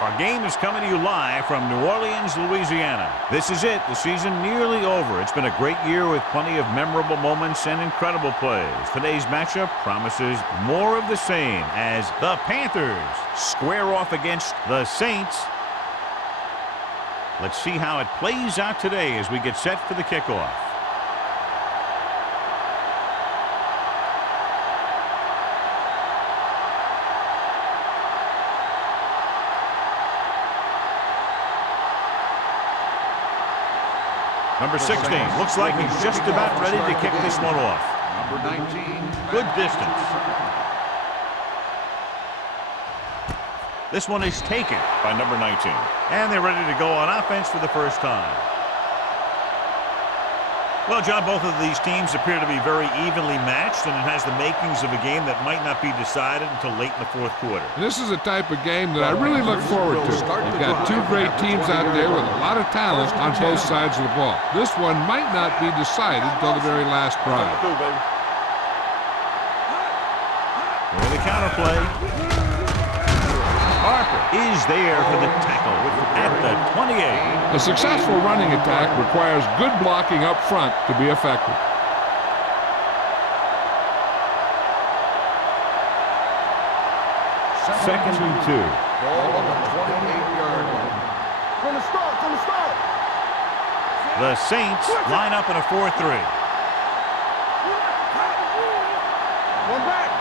Our game is coming to you live from New Orleans, Louisiana. This is it. The season nearly over. It's been a great year with plenty of memorable moments and incredible plays. Today's matchup promises more of the same as the Panthers square off against the Saints. Let's see how it plays out today as we get set for the kickoff. Number 16 looks like he's just about ready to kick this one off. Number 19. Good distance. This one is taken by number 19. And they're ready to go on offense for the first time. Well, John, both of these teams appear to be very evenly matched, and it has the makings of a game that might not be decided until late in the fourth quarter. This is a type of game that I really look forward to. You've got two great teams out there with a lot of talent on both sides of the ball. This one might not be decided until the very last drive. For the counter play. Harper is there for the tackle at the 28. A successful running attack requires good blocking up front to be effective. Second and 2. Ball on the 28-yard line. From the start. The Saints line up in a 4-3. One back.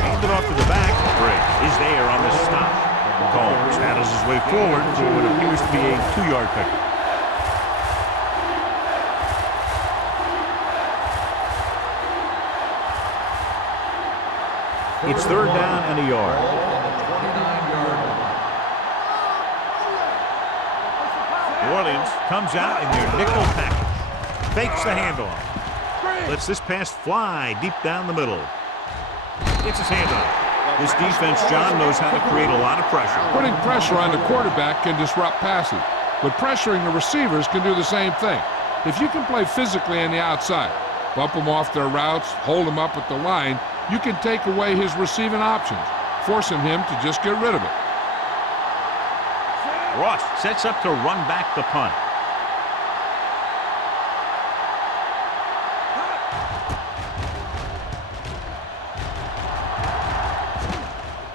Handed off to the back. Briggs is there on the stop. Combs battles his way forward for what appears to be a 2-yard pickup. It's third down and a yard. New Orleans comes out in their nickel package. Fakes the handoff. Lets this pass fly deep down the middle. It's his handoff. This defense, John, knows how to create a lot of pressure. Putting pressure on the quarterback can disrupt passes, but pressuring the receivers can do the same thing. If you can play physically on the outside, bump them off their routes, hold them up at the line, you can take away his receiving options, forcing him to just get rid of it. Ross sets up to run back the punt.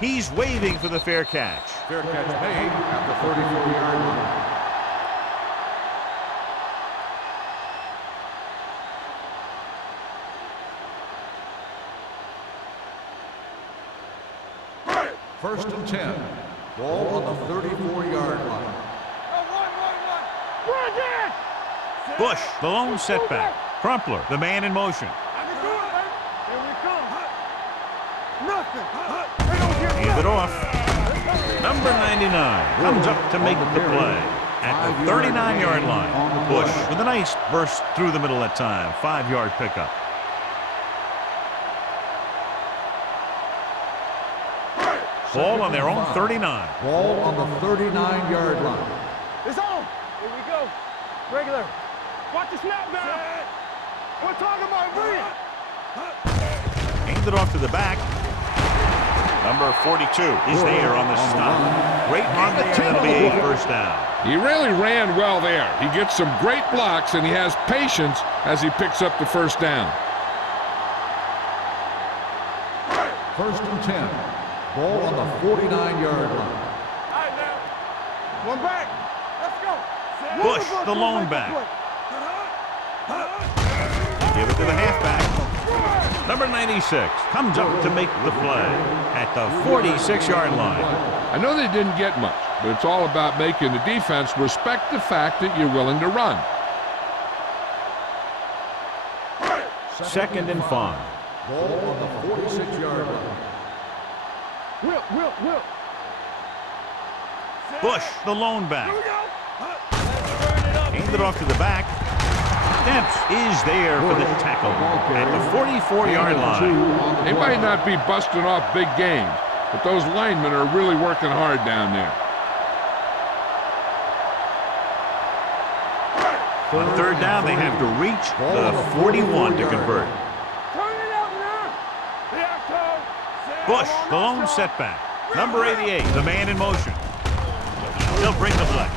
He's waving for the fair catch. Fair catch made at the 34-yard line. First and 10. Ball on the 34-yard line. Bush, the lone setback. Crumpler, the man in motion. Hand it off. Number 99 comes up to make the play at the 39-yard line. Bush with a nice burst through the middle that time. 5-yard pickup. Ball on their own 39. Ball on the 39-yard line. It's on. Here we go. Regular. Watch the snap down. We're talking about bring it. Hand it off to the back. Number 42 is there on the stop. Great run there. That'll be a first down. He really ran well there. He gets some great blocks, and he has patience as he picks up the first down. First and 10. Ball on the 49-yard line. All right, now. One back. Let's go. Bush, the lone back. Give it to the halfback. Number 96 comes up to make the play at the 46-yard line. I know they didn't get much, but it's all about making the defense respect the fact that you're willing to run. Second and 5. Ball on the 46-yard line. Will. Bush, the lone back. Hand it off to the back. Dempsey is there for the tackle at the 44-yard line. They might not be busting off big games, but those linemen are really working hard down there. On third down, they have to reach the 41 to convert. Bush, the lone setback. Number 88, the man in motion. They'll bring the blitz.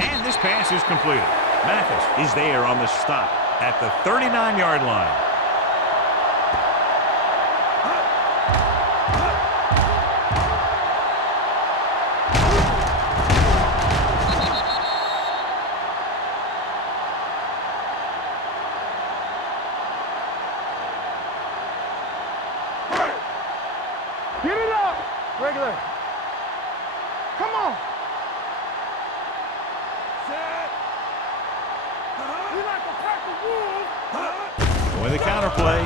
And this pass is completed. Mathis is there on the stop at the 39-yard line. Get it up! Regular. Come on. Set. We like to crack the wool. With the counterplay,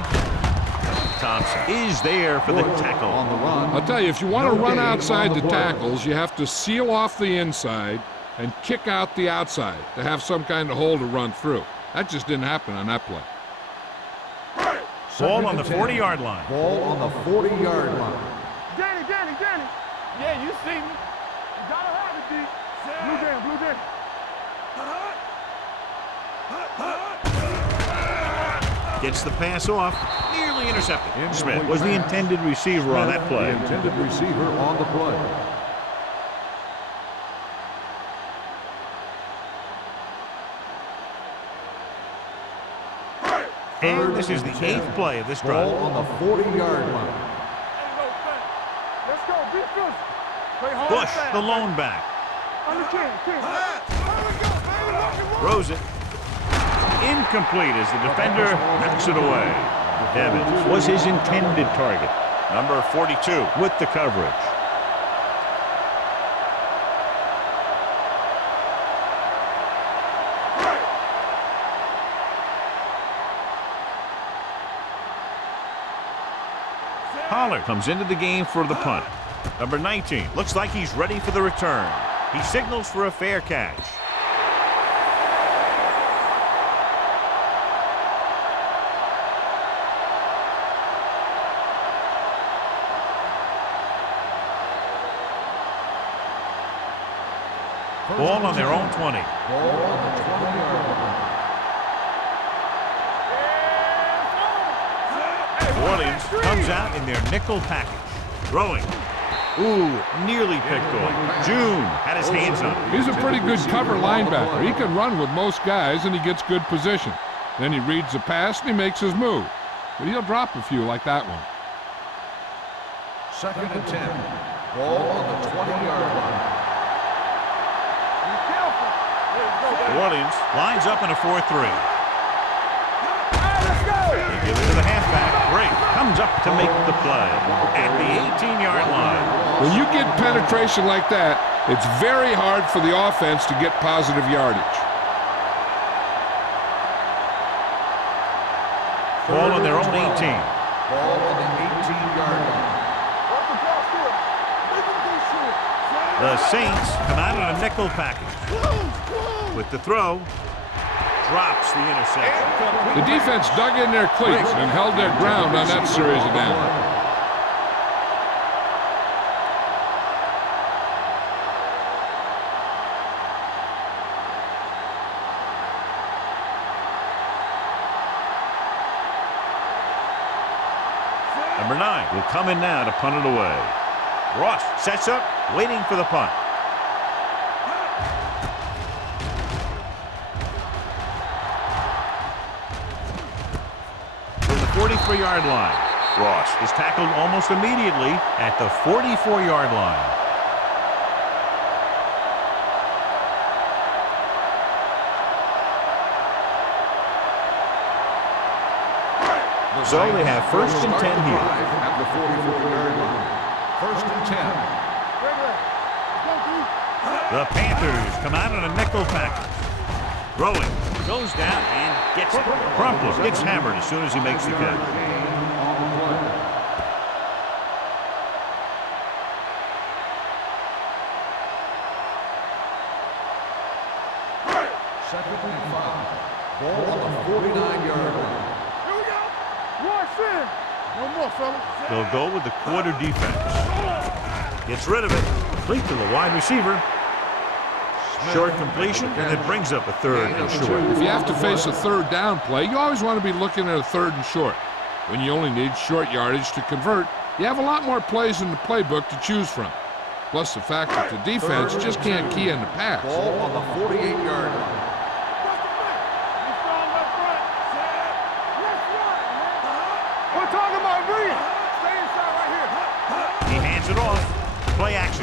Thompson is there for the tackle. On the run. I'll tell you, if you want to run outside the tackles, you have to seal off the inside and kick out the outside to have some kind of hole to run through. That just didn't happen on that play. Ball on the 40-yard line. Ball on the 40-yard line. Danny. Yeah, you see me. You gotta have it, D. Blue jam. Gets the pass off, nearly intercepted. Smith was the intended receiver on that play. The intended receiver on the play. And this is the 8th play of this drive. Ball on the 40-yard line. Let's go, be good. Play hard Bush, and fast. the lone back. On the chin. Throws it. Incomplete as the defender knocks it away. Evans was his intended target. Number 42 with the coverage. Pollard comes into the game for the punt. Number 19 looks like he's ready for the return. He signals for a fair catch. Ball on their own 20. Ball on the 20-yard line. New Orleans comes out in their nickel package. Throwing. Ooh, nearly picked off. June had his hands on it. He's a pretty good cover linebacker. He can run with most guys, and he gets good position. Then he reads the pass, and he makes his move. But he'll drop a few like that one. 2nd and 10. Ball on the 20-yard line. New Orleans lines up in a 4-3. Let's go. They give it to the halfback. Great. Comes up to make the play at the 18-yard line. When you get penetration like that, it's very hard for the offense to get positive yardage. Ball on their own 18. Ball on the 18-yard line. The Saints come out in a nickel package. With the throw, drops the interception. The defense dug in their cleats and held their ground on that series of downs. Number 9 will come in now to punt it away. Ross sets up, waiting for the punt. To the 43-yard line. Ross is tackled almost immediately at the 44-yard line. So they have 1st and 10 here. At the 44-yard line. 1st and 10. The Panthers come out in a nickel package. Throwing. Goes down and gets it. Crumpler gets hammered as soon as he makes the catch. On the play. Second and 5. Ball on the 49-yard line. Here we go. Rush in. No more, fellas. They'll go with the quarter defense. Gets rid of it. Complete to the wide receiver. Short completion, and it brings up a 3rd and short. If you have to face a 3rd down play, you always want to be looking at a 3rd and short. When you only need short yardage to convert, you have a lot more plays in the playbook to choose from. plus the fact that the defense just can't key in the pass. Ball on the 48-yard line. We're talking about Reed. Stay inside right here. He hands it off. Play action.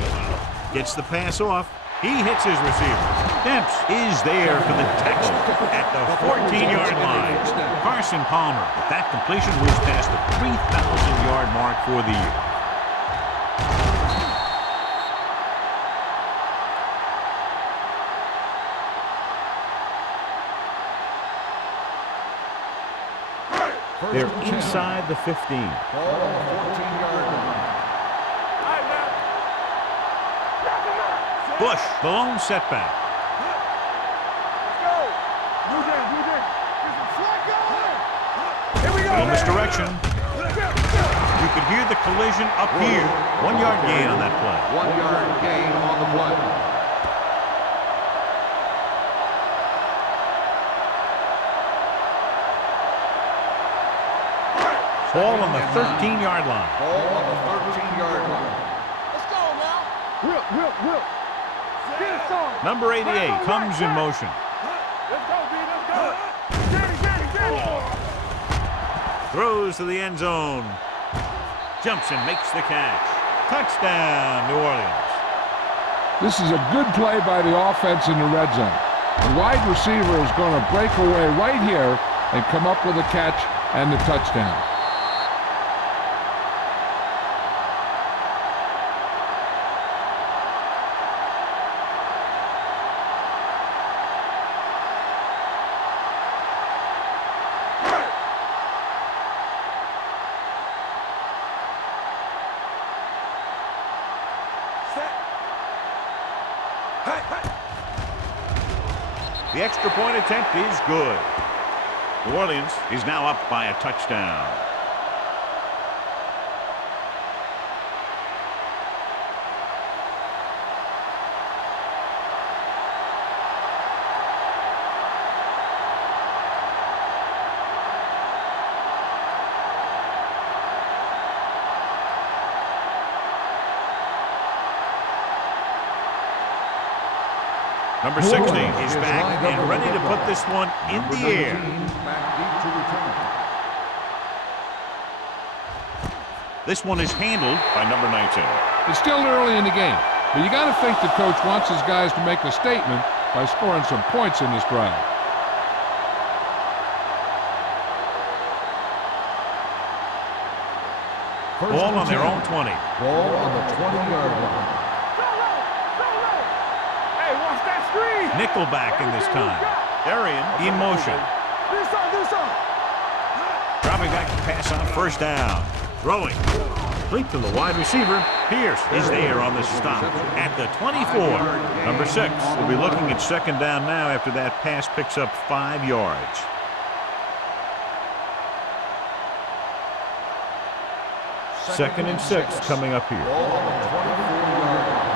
Gets the pass off. He hits his receiver. Demps is there for the touchdown at the 14-yard line. Carson Palmer, that completion moves past the 3,000-yard mark for the year. They're inside the 15. Ball on the 14-yard line. Bush, the lone setback. Let's go. Move in. Here we go. Little misdirection. You could hear the collision up here. 1 yard gain on that play. 1 yard gain on the play. Ball on the 13-yard line. Ball on the 13-yard line. Let's go now. Will. Get us on. Number 88 comes in motion. Let's go, B. Let's go. Danny. Throws to the end zone. Jumps and makes the catch. Touchdown, New Orleans. This is a good play by the offense in the red zone. The wide receiver is going to break away right here and come up with a catch and the touchdown. The extra point attempt is good. New Orleans is now up by a touchdown. Number 60 is back and ready to put this one in the air. Back deep to return. This one is handled by number 19. It's still early in the game, but you got to think the coach wants his guys to make a statement by scoring some points in this drive. Ball on their own 20. Ball on the 20-yard line. Nickelback in this time. Arian in motion. Dropping back to pass on first down. Throwing. Complete to the wide receiver. Pierce is there on the stop at the 24. Number 6 will be looking at second down now after that pass picks up 5 yards. Second and 6 coming up here. Ball on the 24-yard line.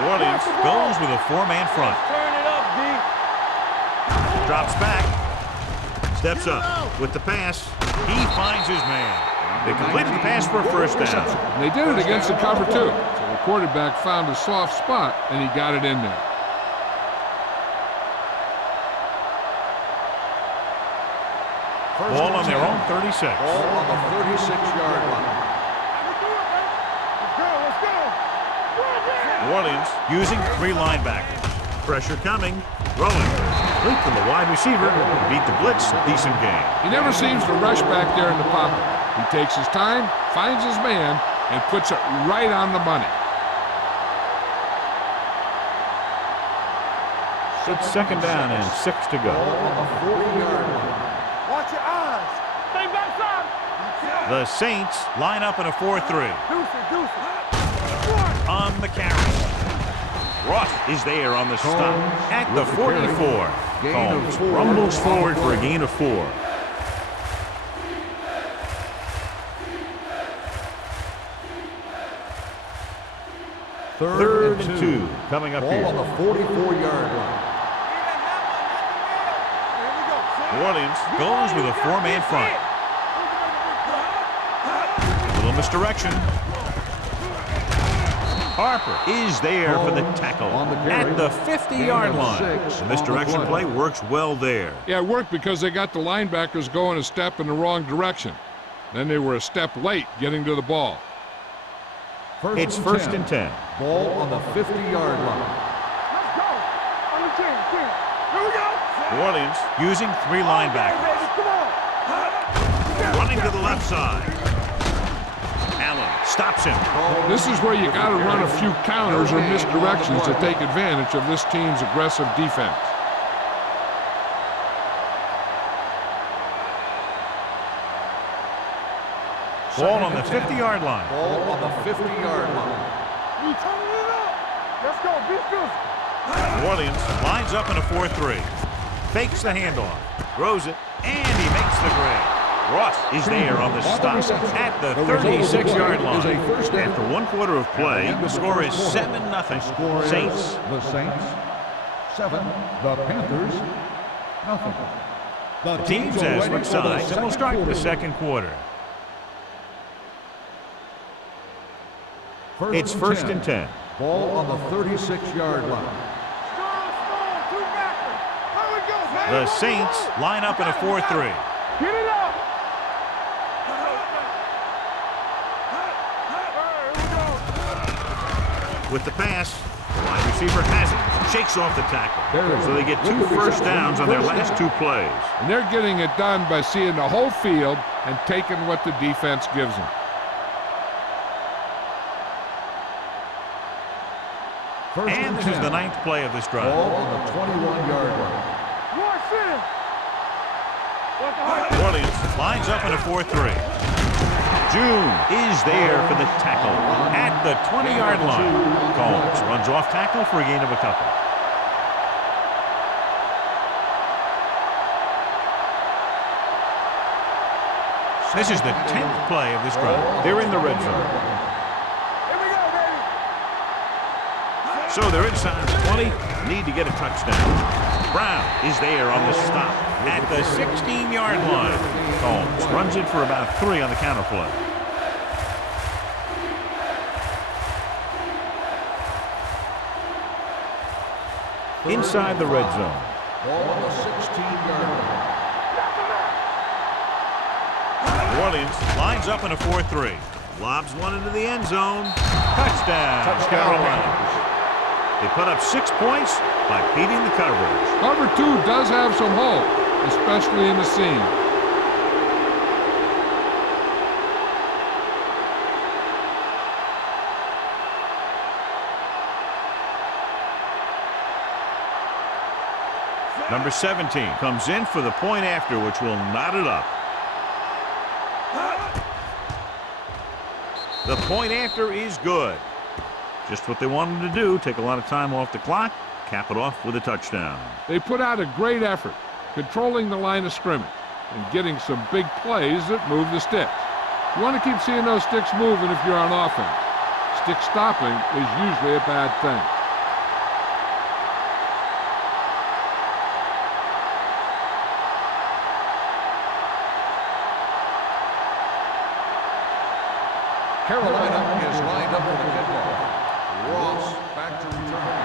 New Orleans goes with a 4-man front. Turn it up, D. Drops back. Steps up with the pass. He finds his man. They completed the pass for a first down. And they did it against the cover, too. So the quarterback found a soft spot, and he got it in there. Ball on their own 36. Ball on the 36-yard line. New Orleans using 3 linebackers. Pressure coming. Throwing. Complete to the wide receiver. Beat the blitz. Decent game. He never seems to rush back there in the pocket. He takes his time, finds his man, and puts it right on the money. It's second down and 6 to go. Ball on the 40-yard line. Watch your eyes. Stay backside. The Saints line up in a 4-3. Deuce it. On the carry. Ross is there on the stop at the 44. Combs rumbles forward for a gain of 4. Third and 2 coming up here. Ball on the 44-yard line. New Orleans goes with a 4-man front. A little misdirection. Harper is there for the tackle at the 50-yard line. The misdirection play works well there. Yeah, it worked because they got the linebackers going a step in the wrong direction. Then they were a step late getting to the ball. It's first and 10. Ball on the 50-yard line. Let's go. On the 10. Here we go. New Orleans using 3 linebackers. Come on. Running to the left side. Allen stops him. This is where you got to run a few counters or misdirections to take advantage of this team's aggressive defense. Ball on the 50-yard line. Ball on the 50-yard line. We turning it up. Let's go. Beat this. New Orleans lines up in a 4-3. Fakes the handoff. Throws it. And he makes the grab. Ross is there on the stop at the 36-yard line. After 1 quarter of play, the score is 7-0. Saints. The Saints 7. The Panthers nothing. The teams as switch sides, and we'll start the second quarter. It's first and 10. Ball on the 36-yard line. The Saints line up in a 4-3. Get it up. With the pass, the wide receiver has it, shakes off the tackle. So they get 2 first downs on their last 2 plays. And they're getting it done by seeing the whole field and taking what the defense gives them. And this is the 9th play of this drive. Ball on the 21-yard line. New Orleans lines up in a 4-3. June is there for the tackle at the 20-yard line. Combs runs off tackle for a gain of a couple. This is the 10th play of this drive. They're in the red zone. Here we go, baby. So they're inside the 20, need to get a touchdown. Brown is there on the stop at the 16-yard line. Combs runs it for about 3 on the counter play. Inside the red zone. Ball on the 16-yard line. New Orleans lines up in a 4-3. Lobs one into the end zone. Touchdown, Carolina. They put up 6 points by beating the coverage. Cover 2 does have some hope, especially in the seam. Number 17 comes in for the point after, which will knot it up. The point after is good. Just what they wanted to do, take a lot of time off the clock, cap it off with a touchdown. They put out a great effort, controlling the line of scrimmage and getting some big plays that move the sticks. You want to keep seeing those sticks moving if you're on offense. Stick stopping is usually a bad thing. Carolina is lined up for the kickoff. Ross back to return.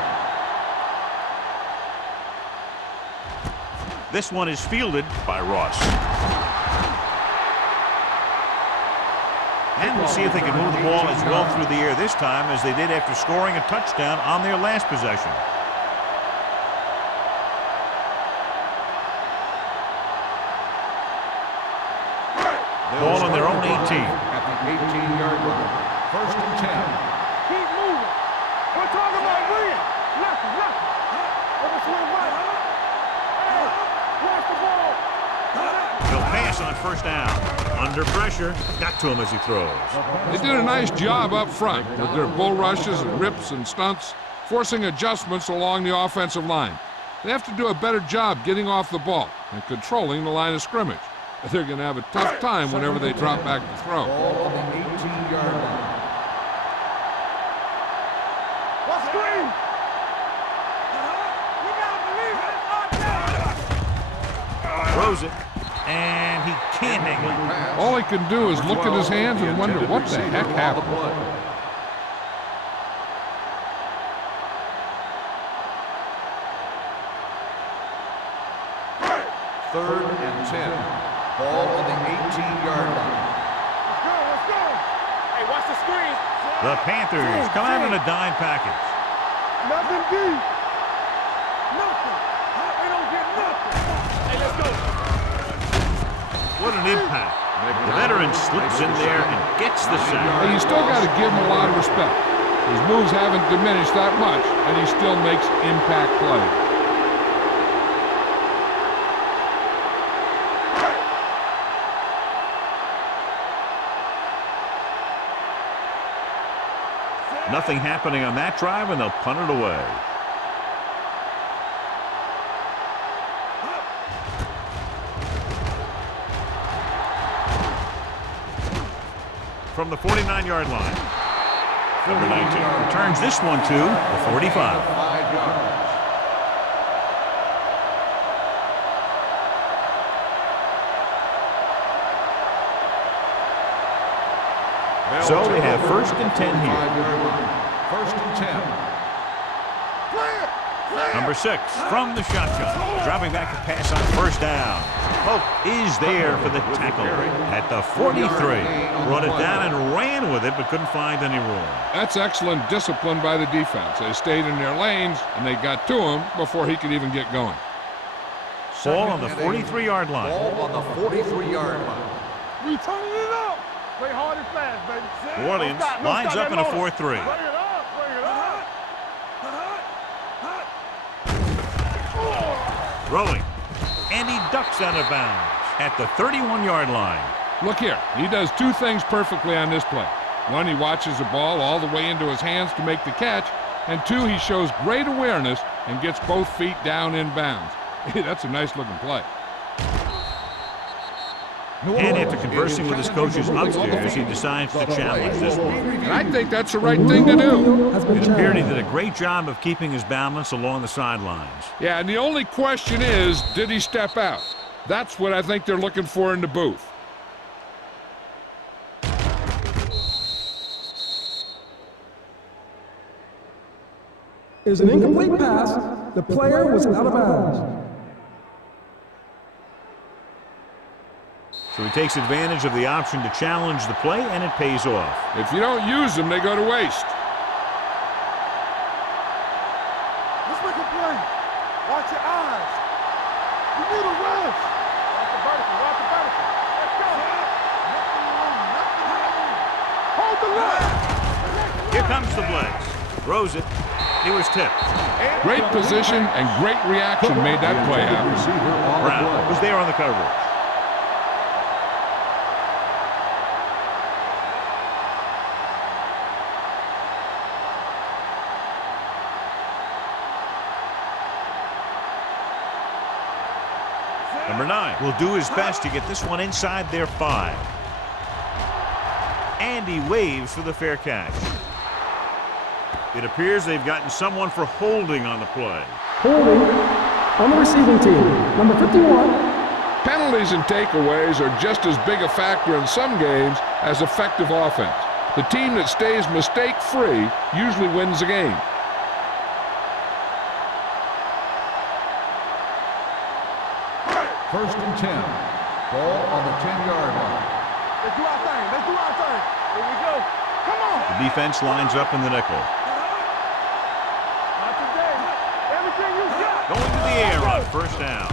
This one is fielded by Ross. And we'll see if they can move the ball as well through the air this time as they did after scoring a touchdown on their last possession. Ball on their own 18. At the 18-yard line. First and 10. Keep moving. We're talking about brilliant. Left. Over swing right. Hey, watch the ball. He'll pass on first down. Under pressure. Got to him as he throws. They did a nice job up front with their bull rushes and rips and stunts, forcing adjustments along the offensive line. They have to do a better job getting off the ball and controlling the line of scrimmage. They're going to have a tough time whenever they drop back to throw. Ball on the 18-yard line. Let's scream. You gotta believe it. Throws it. And he can't hang it. All he can do is look at his hands and wonder what the heck happened. 3rd and 10. Ball on the 18-yard line. Let's go, let's go. Hey, watch the screen. The Panthers come out in a dime package. Nothing deep. Nothing. They don't get nothing. Hey, let's go. What an impact. The veteran slips in there and gets the sack. Hey, you still got to give him a lot of respect. His moves haven't diminished that much, and he still makes impact plays. Nothing happening on that drive, and they'll punt it away. From the 49-yard line. Number 19 returns this one to the 45. 5 yards. So they have 1st and 10 here. 5-yard line. 1st and 10. Number 6 from the shotgun. Dropping back to pass on 1st down. Pope is there for the tackle at the 43. Brought it down and ran with it, but couldn't find any room. That's excellent discipline by the defense. They stayed in their lanes, and they got to him before he could even get going. Ball on the 43-yard line. Ball on the 43-yard line. We turning it up. Play hard and fast, baby. New Orleans lines up in a 4-3. Bring it up, bring it up. Throwing. And he ducks out of bounds at the 31-yard line. Look here. He does 2 things perfectly on this play. 1, he watches the ball all the way into his hands to make the catch. And 2, he shows great awareness and gets both feet down in bounds. Hey, that's a nice-looking play. And after conversing with his coaches upstairs, he decides to challenge this one. And I think that's the right thing to do. It appeared he did a great job of keeping his balance along the sidelines. Yeah, and the only question is, did he step out? That's what I think they're looking for in the booth. Is an incomplete pass. The player was out of bounds. So he takes advantage of the option to challenge the play, and it pays off. If you don't use them, they go to waste. Let's make a play. Watch your eyes. You need a rush. Watch the vertical. Watch the vertical. Let's go. Nothing wrong. Hold the line. Here comes the blitz. Throws it. He was tipped. Great position and great reaction made that play happen. Brown was there on the coverage. Number 9 will do his best to get this one inside their 5. And he waves for the fair catch. It appears they've gotten someone for holding on the play. Holding on the receiving team. Number 51. Penalties and takeaways are just as big a factor in some games as effective offense. The team that stays mistake-free usually wins the game. First and 10. Ball on the 10-yard line. Let's do our thing. Let's do our thing. Here we go. Come on. The defense lines up in the nickel. Not today. Everything you got. Going to the air on 1st down.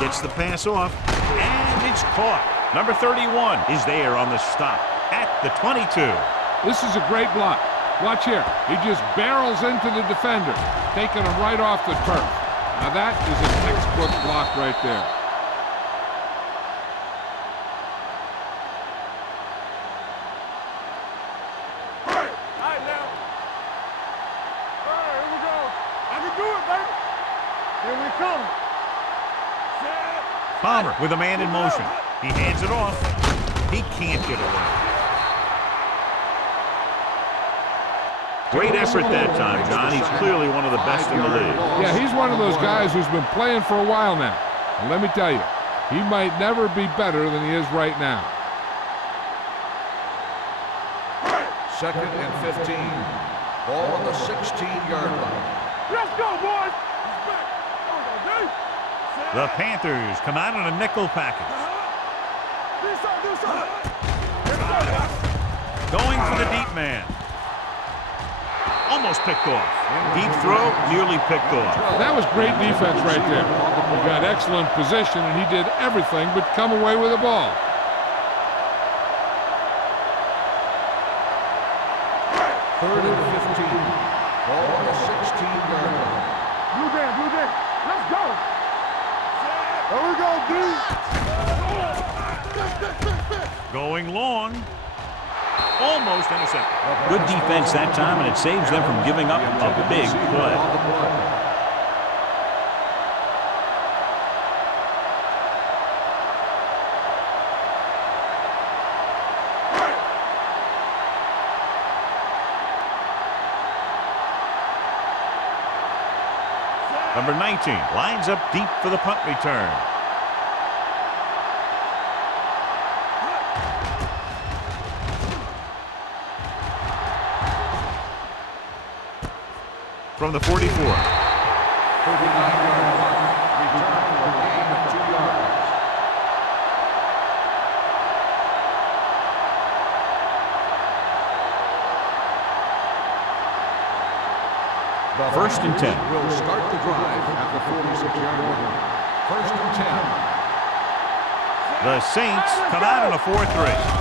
Gets the pass off, and it's caught. Number 31 is there on the stop at the 22. This is a great block. Watch here. He just barrels into the defender, taking him right off the turf. Now that is a textbook block right there. Palmer with a man in motion. He hands it off. He can't get away. Great effort that time, John. He's clearly one of the best in the league. Yeah, he's one of those guys who's been playing for a while now. And let me tell you, he might never be better than he is right now. 2nd and 15. Ball on the 16-yard line. Let's go, boys. He's back. Come on, Dave. The Panthers come out in a nickel package. Going for the deep man. Almost picked off. Deep throw, nearly picked off. That was great defense right there. He got excellent position, and he did everything but come away with the ball. Third and 15. Ball on the 16-yard line. Blue Dan. Let's go. There we go, D. Going long. Almost intercepted. Good defense that time, and it saves them from giving up a big play. Number 19 lines up deep for the punt return. From the 44. 39-yard punt. Return for a gain of 2 yards. First and 10. Will start the drive at the 46-yard line. First and 10. The Saints come out in a 4-3.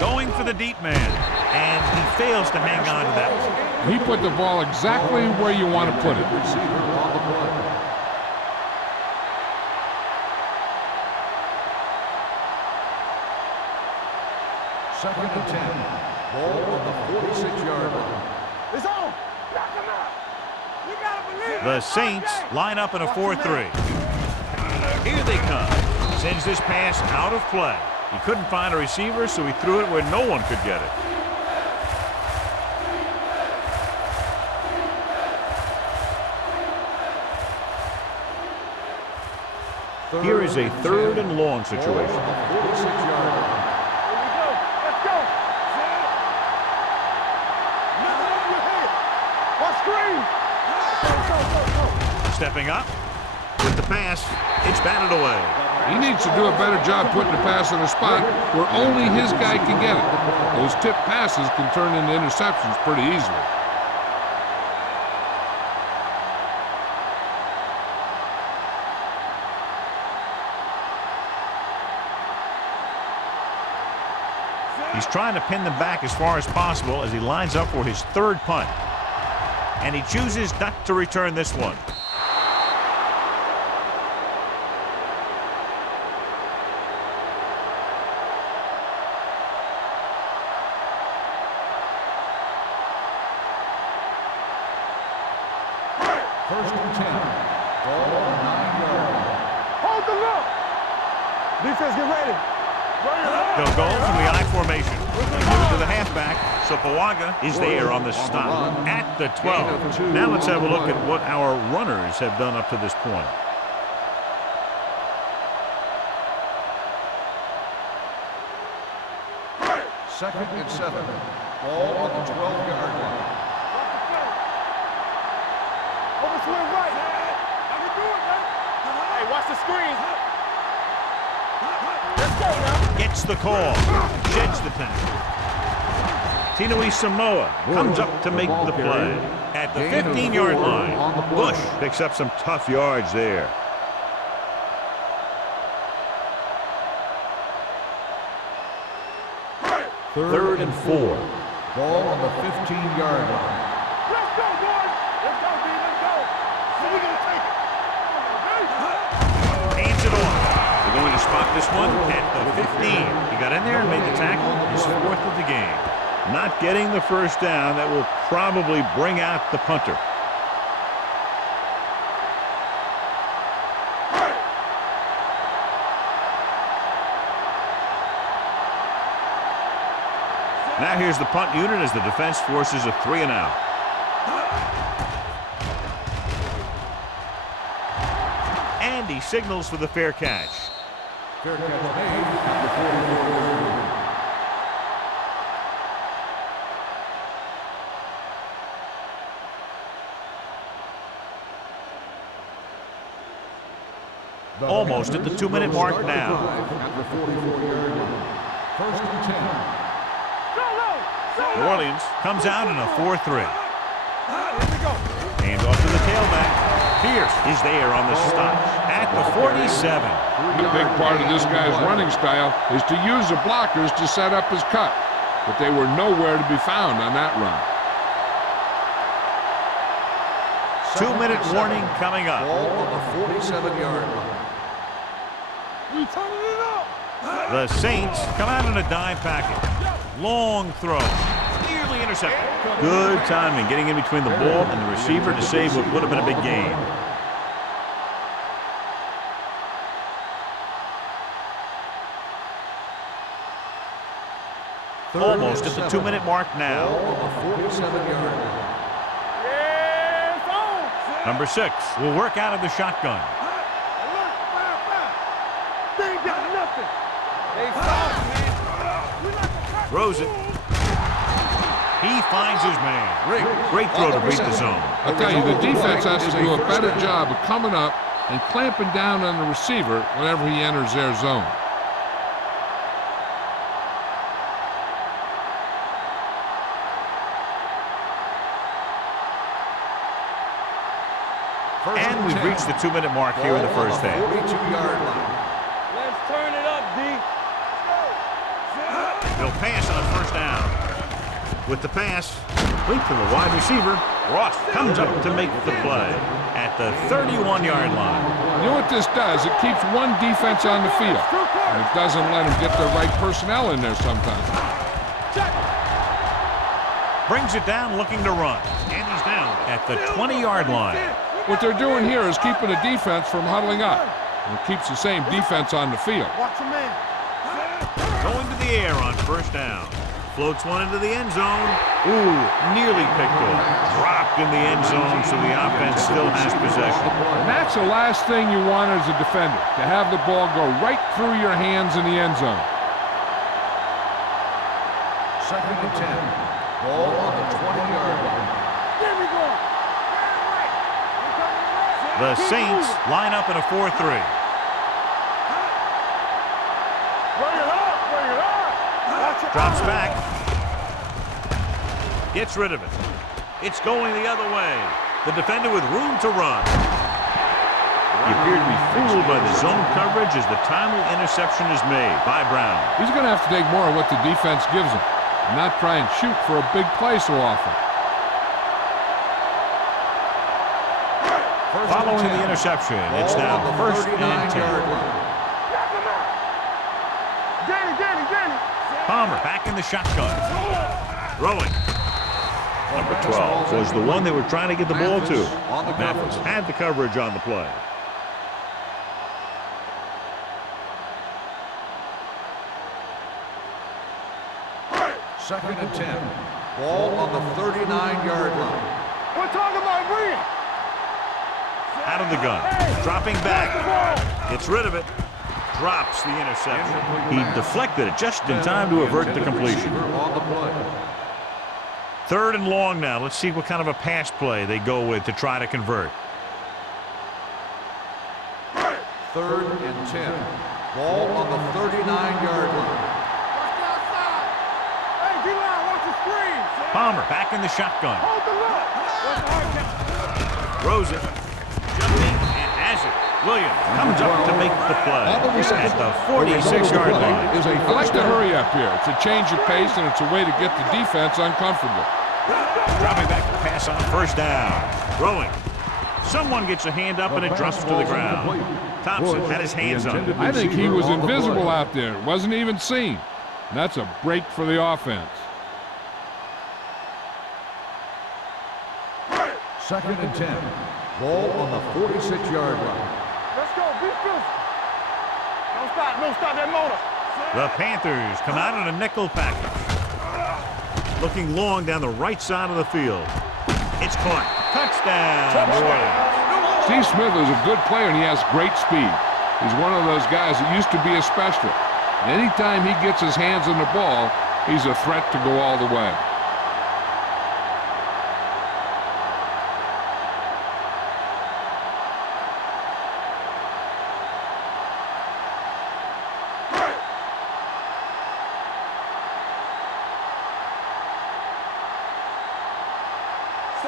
Going for the deep man, and he fails to hang on to that one. He put the ball exactly where you want to put it. Receiver on the play. Second and 10. Ball on the 46-yard line. It's on. Back him up. You gotta believe The Saints line up in a 4-3. Here they come. Sends this pass out of play. He couldn't find a receiver, so he threw it where no one could get it. Here is a third and long situation. 46-yard line. Here we go. Let's go. Nothing on your head. What screen? Go. Stepping up with the pass, it's batted away. He needs to do a better job putting the pass in a spot where only his guy can get it. Those tip passes can turn into interceptions pretty easily. He's trying to pin them back as far as possible as he lines up for his third punt. And he chooses not to return this one. First and 10. Ball on the 9-yard line. Hold the look. Defense, get ready. They'll go from the I formation. They give it to the halfback, so Pawaga is there on the stop at the 12. Now let's have a look at what our runners have done up to this point. Second and 7. Ball on the 12-yard line. Overswing right. I can do it, man. Hey, watch the screen. Let's go now. Gets the call. Sheds the tackle. Tinui Samoa comes up to make the play. At the 15-yard line, Bush picks up some tough yards there. Third and 4. Ball on the 15-yard line. Let's go, boys. Let's go, D. Let's go. So we're going to take it. Hands it off. We're going to spot this one at the 15. He got in there and made the tackle. His fourth of the game. Not getting the first down. That will probably bring out the punter. Now here's the punt unit as the defense forces a 3 and out. And he signals for the fair catch. Fair catch made at the 44-yard line. Almost at the 2-minute mark now. At the 44-yard line. First and 10. New Orleans comes out in a 4-3. Here we go. Hands off to the tailback. Pierce is there on the stop at the 47. A big part of this guy's running style is to use the blockers to set up his cut, but they were nowhere to be found on that run. 2-minute warning coming up. Ball on the 47-yard line. We turning it up. The Saints come out in a dime package. Long throw. Nearly intercepted. Good timing getting in between the ball and the receiver to save what would have been a big gain. Almost at the 2-minute mark now. Ball on the 47-yard line. Yeah, it's on. Number 6 will work out of the shotgun. Alert, fire. They ain't got nothing. They soft, man. We like a crack. Throws it. He finds his man. Great throw to beat the zone. I'll tell you, the defense has to do a better job of coming up and clamping down on the receiver whenever he enters their zone. And we've reached the 2-minute mark here in the first half. 42-yard line. Let's turn it up, D. They'll pass on first down. With the pass, complete to the wide receiver. Ross comes up to make the play at the 31-yard line. You know what this does? It keeps one defense on the field, and it doesn't let them get the right personnel in there sometimes. Brings it down looking to run. And he's down at the 20-yard line. What they're doing here is keeping the defense from huddling up, and it keeps the same defense on the field. Watch your man. Going to the air on first down. Floats one into the end zone. Ooh, nearly picked off. Dropped in the end zone, so the offense still has possession. And that's the last thing you want as a defender, to have the ball go right through your hands in the end zone. Second and 10. Ball on the 20-yard line. There we go. The Saints line up in a 4-3. Bring it up. Bring it up. Watch your Drops eyes. back. Gets rid of it. It's going the other way. The defender with room to run. He appeared to be fooled by the zone coverage as the timely interception is made by Brown. He's going to have to take more of what the defense gives him, and not try and shoot for a big play so often. Following the interception, it's now first and 10. Danny. Palmer back in the shotgun. Throwing. Number 12 was the one they were trying to get the ball to. Mathis had the coverage on the play. Second and 10. Ball on the 39-yard line. We're talking about bring it. Out of the gun. Dropping back. Gets rid of it. Drops the interception. He deflected it just in time to avert the completion. On the play. 3rd and long now. Let's see what kind of a pass play they go with to try to convert. 3rd and 10. Ball on the 39-yard line. Watch the outside. Hey, D-line, watch the screen. Palmer back in the shotgun. Hold the look. Watch the hard count. Throws it. Jumping and has it. Williams comes up to make the play at the 46-yard line. I like to hurry up here. It's a change of pace, and it's a way to get the defense uncomfortable. Dropping back to pass on first down. Throwing. Someone gets a hand up and it drops to the ground. Thompson had his hands on it. I think he was invisible out there. Wasn't even seen. And that's a break for the offense. Second and 10. Ball on the 46-yard line. Let's go. Be physical. Don't stop that motor. The Panthers come out in a nickel package. Looking long down the right side of the field. It's caught. Touchdown, New Orleans. Steve Smith is a good player, and he has great speed. He's one of those guys that used to be a specialist. And anytime he gets his hands on the ball, he's a threat to go all the way.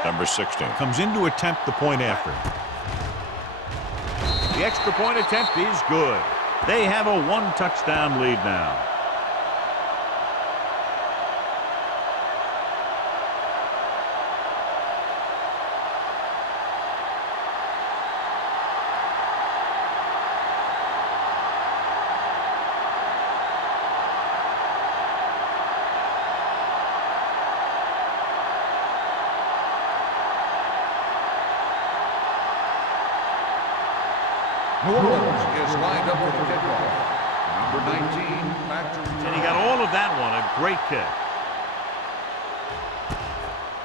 Number 16 comes in to attempt the point after. The extra point attempt is good. They have a one-touchdown lead now. New Orleans is lined up for the kickoff. Number 19, back to return. And he got all of that one. A great kick.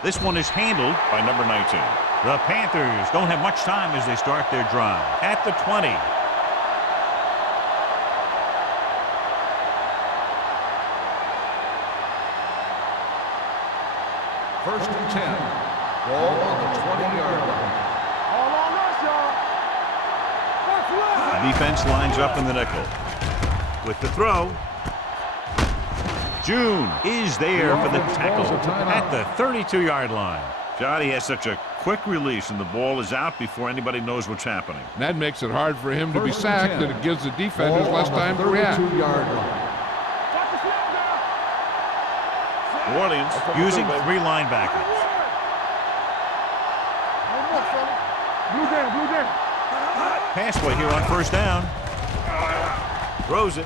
This one is handled by number 19. The Panthers don't have much time as they start their drive. At the 20. First and 10. Ball on the 20-yard line. All on us, y'all. What's left? The defense lines up in the nickel. With the throw. June is there for the tackle at the 32-yard line. Johnny has such a quick release, and the ball is out before anybody knows what's happening. And that makes it hard for him to be sacked, and it gives the defenders less time to react. 32-yard line. Watch the snap now. New Orleans using three linebackers. One more, fella. Blue down, blue down. Pass play here on first down. Throws it.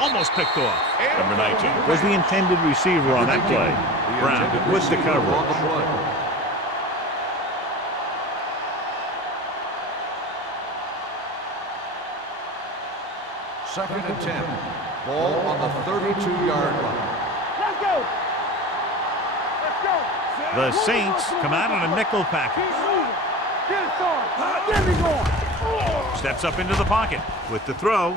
Almost picked off. Number 19 was the intended receiver on that play. Brown with the coverage. On the play. Second and 10. Ball on the 32-yard line. Let's go. Let's go. The Saints come out in a nickel Keep package. moving. Get it started. Get me going. Steps up into the pocket with the throw.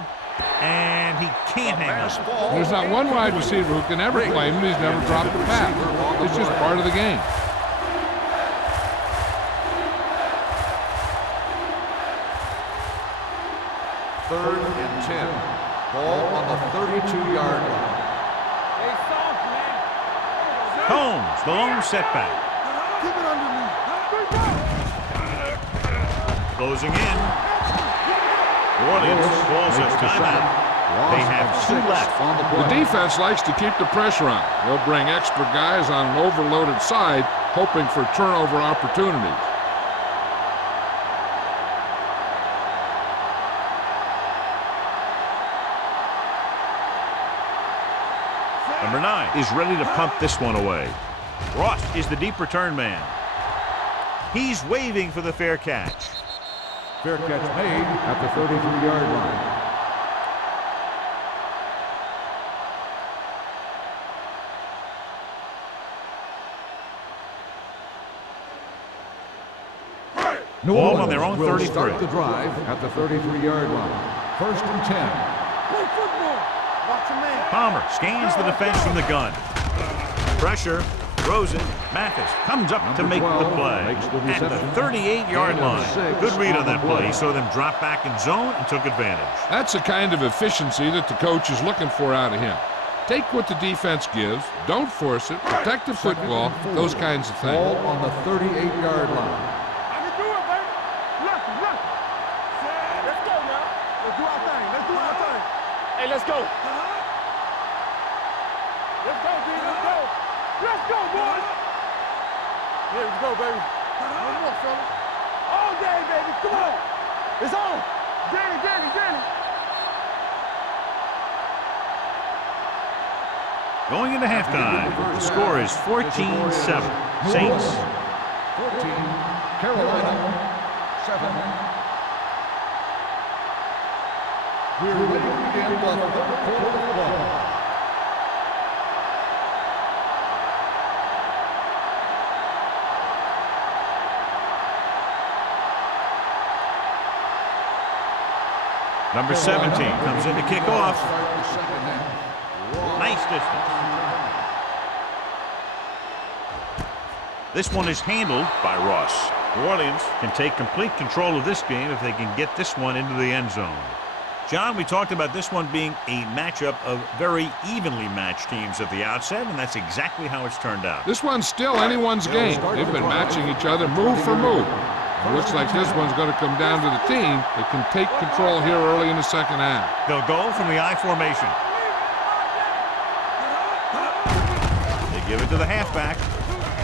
And he can't hang Pass on. ball. There's not one wide receiver who can ever claim he's never dropped a pass. It's just part of the game. Third and 10. Ball on the 32-yard line. Hey, soft, man. Combs, the lone setback. Keep it underneath. Closing in. New Orleans calls a timeout. They have two left. On the The play. defense likes to keep the pressure on. They'll bring extra guys on an overloaded side, hoping for turnover opportunities. Number 9 is ready to pump this one away. Ross is the deep return man. He's waving for the fair catch. Fair catch made at the 33-yard line. New Ball on their own will 33. start the drive at the 33-yard line. First and 10. Play football. Watch a man. Palmer scans the defense from the gun. Pressure, throws it. Mathis comes up to make the 12 play makes the at the reception. 38-yard And line. 6 Good read on on the that play. play. He saw them drop back in zone and took advantage. That's the kind of efficiency that the coach is looking for out of him. Take what the defense gives, don't force it, protect the football, those kinds of things. Ball on the 38-yard line. I can do it, baby. Left, left. Let's go now. Let's do our thing. Let's do our thing. Hey, let's go. Let's go, D. Let's go. Let's go, boys. Here we go, baby. One more, fella. All day, baby. Come on. It's on. Danny, Danny, Danny. Going into halftime, the score is 14-7. Saints. 14. Carolina. 7. We're ready to begin the third quarter of play. Number 17 comes in to kick off. Start the second half. Nice distance. This one is handled by Ross. New Orleans can take complete control of this game if they can get this one into the end zone. John, we talked about this one being a matchup of very evenly matched teams at the outset, and that's exactly how it's turned out. This one's still anyone's game. They've been matching each other move for move. It looks like this one's going to come down to the team that can take control here early in the second half. They'll go from the I formation. They give it to the halfback.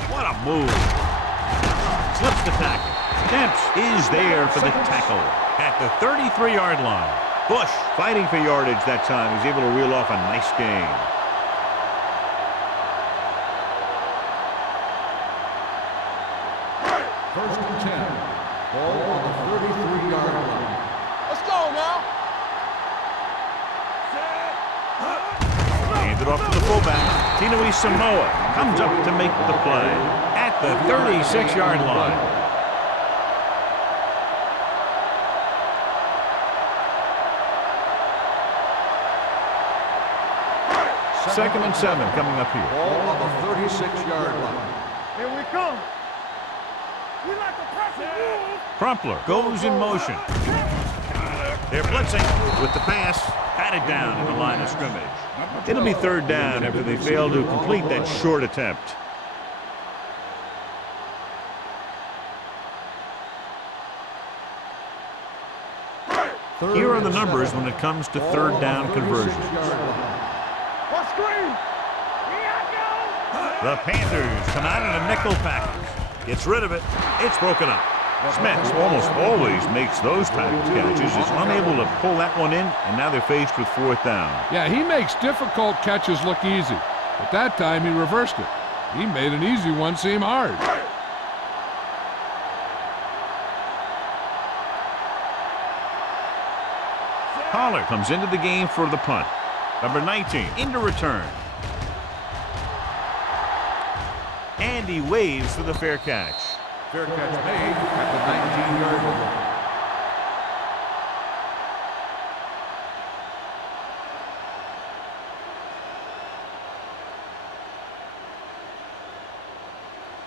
What a move. Slips the tackle. Demps is there for the tackle at the 33-yard line. Bush fighting for yardage that time. He's able to reel off a nice gain. First and 10. Ball on the 33-yard line. Let's go now. Hands it off to the fullback. Tinui Samoa comes up to make the play at the 36-yard line. Second and 7 coming up here. Ball on the 36-yard line. Here we come. We like to press and move. Crumpler goes in motion. They're blitzing with the pass. Patted down in the line of scrimmage. It'll be third down after they fail to complete that short attempt. Here are the numbers when it comes to third down conversions. What screen? The Panthers come out in a nickel package. Gets rid of it. It's broken up. Smith almost always makes those type of catches. Is unable to pull that one in, and now they're faced with fourth down. Yeah, he makes difficult catches look easy. But that time he reversed it. He made an easy one seem hard. Pollard comes into the game for the punt. Number 19 into return. And he waves for the fair catch. Fair catch made at the 19-yard line.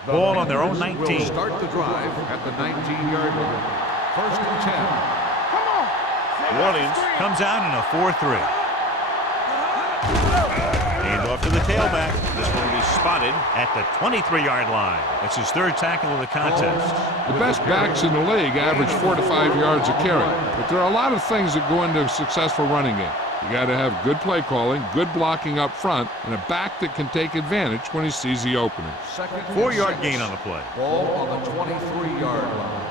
Ball on their own 19. Will start the drive at the 19-yard line. First and 10. Come on. New Orleans comes out in a 4-3. Hand off to the tailback. This one will be spotted at the 23-yard line. That's his third tackle of the contest. The best backs in the league average 4 to 5 yards a carry. But there are a lot of things that go into a successful running game. You got to have good play calling, good blocking up front, and a back that can take advantage when he sees the opening. 4-yard gain on the play. Ball on the 23-yard line.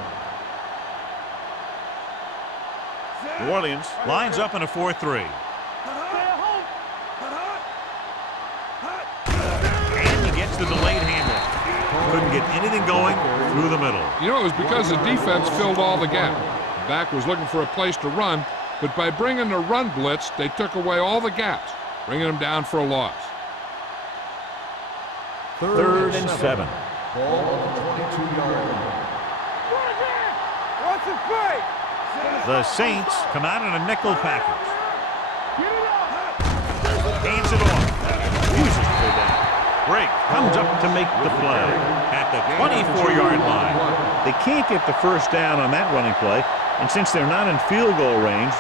New Orleans lines up in a 4-3. And he gets the delayed handoff. Couldn't get anything going through the middle. You know, it was because the defense filled all the gap. The back was looking for a place to run, but by bringing the run blitz, they took away all the gaps, bringing them down for a loss. Third and 7. Ball on the 22-yard line. Watch it play. The Saints come out in a nickel package. Hands it off. Uses to go down. Break comes up to make the play at the 24-yard line. They can't get the first down on that running play, and since they're not in field goal range,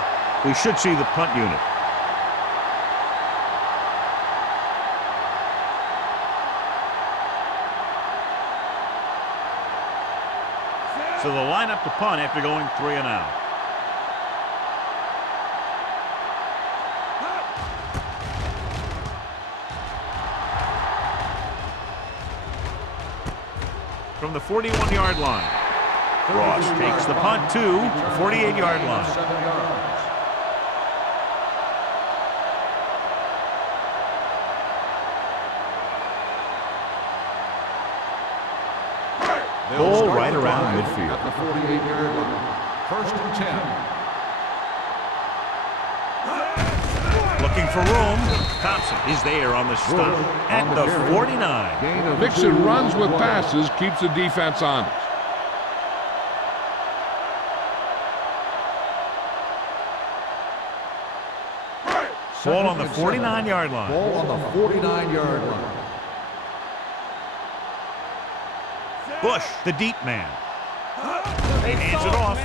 we should see the punt unit. So they'll line up to punt after going 3 and out. From the 41-yard line, Ross takes the punt to the 48-yard line. 7 yards. Ball right around midfield. At the 48-yard line. First and 10. Looking for room. Thompson is there on the stop at the 49. Mixon runs with passes, keeps the defense honest. Ball on the 49-yard line. Ball on the 49-yard line. Bush, the deep man. Hands it off.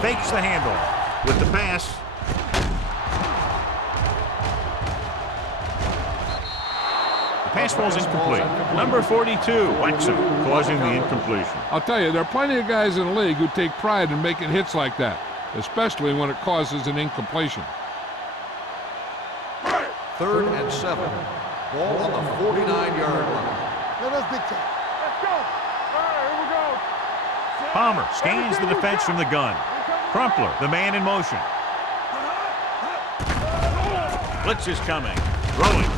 Fakes the handoff. With the pass, Pass falls incomplete. Number 42, Wexham, causing the incompletion. I'll tell you, there are plenty of guys in the league who take pride in making hits like that, especially when it causes an incompletion. 3rd and 7. Ball on the 49-yard line. Let us big time. Let's go. All right, here we go. Palmer scans the defense from the gun. Crumpler, the man in motion. Blitz is coming. Throwing.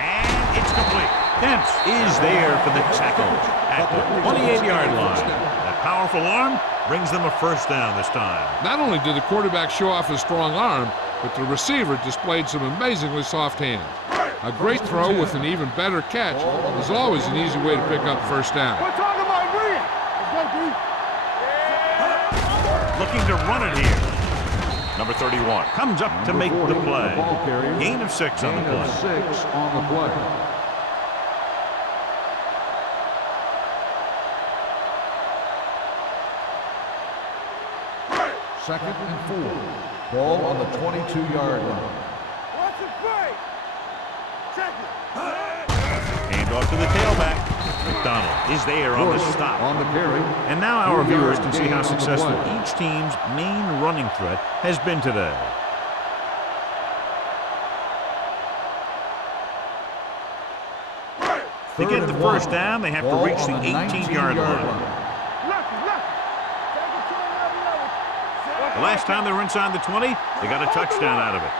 And it's complete. Dempsey is there for the tackle at the 28-yard line. That powerful arm brings them a first down this time. Not only did the quarterback show off his strong arm, but the receiver displayed some amazingly soft hands. A great throw with an even better catch is always an easy way to pick up first down. We're talking about Reed. Let's go, D. Looking to run it here. Number 31 comes up to make the play. Gain of 6 on the play. 6 on the play. Second and 4. Ball on the 22-yard line. Watch it play. Check it. Hand off to the tailback. McDonald is there on the stop. On the carry. And now our viewers can see how successful each team's main running threat has been today. To get the first down, they have to reach the 18-yard line. The last time they were inside the 20, they got a touchdown out of it.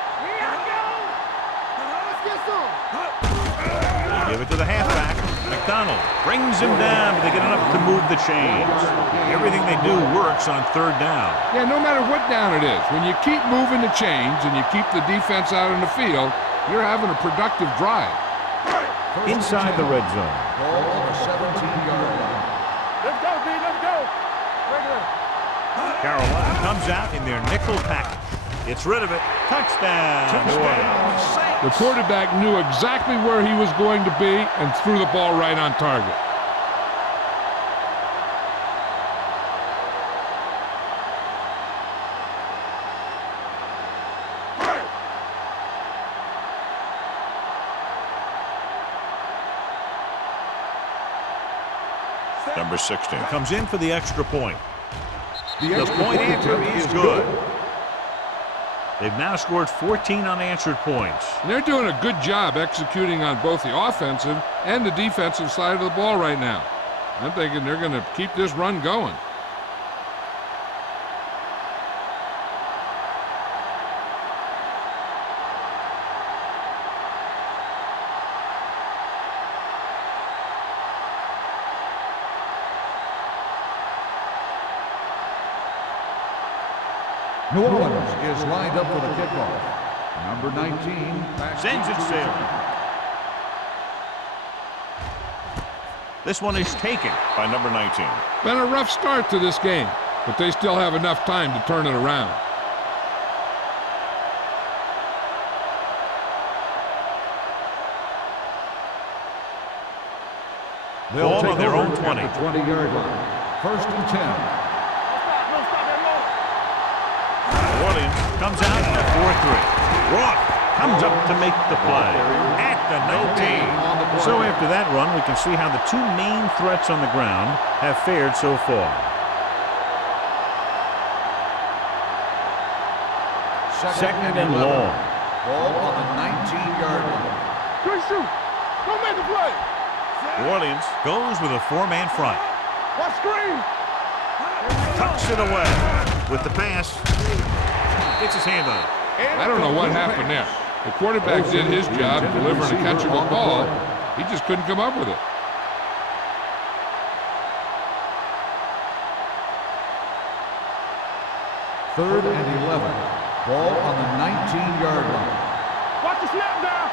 They give it to the halfback. McDonald brings him down, but they get enough to move the chains. Everything they do works on 3rd down. Yeah, no matter what down it is, when you keep moving the chains and you keep the defense out in the field, you're having a productive drive. Inside the red zone. Ball on the 17-yard line. Let's go, D. Let's go. Regular. Carolina comes out in their nickel package. Gets rid of it. Touchdown. The quarterback knew exactly where he was going to be and threw the ball right on target. Number 16 comes in for the extra point. The point answer is good. They've now scored 14 unanswered points. And they're doing a good job executing on both the offensive and the defensive side of the ball right now. I'm thinking they're going to keep this run going. New Orleans is lined up for the kickoff. Number 19 sends it sailing. This one is taken by number 19. Been a rough start to this game, but they still have enough time to turn it around. They'll Ball on their own 20. 20-yard line. 1st and 10. New Orleans comes out in a 4-3. Roth comes up to make the play at the 19. So after that run, we can see how the two main threats on the ground have fared so far. Second and long. Ball on the 19-yard line. Good shoot. Don't make the play. New Orleans goes with a 4-man front. Watch screen. Tucks it away with the pass. Gets his hand on it. I don't know what happened there. The quarterback did his job delivering a catchable ball. He just couldn't come up with it. Third and 11. Ball on the 19-yard line. Watch the snap now.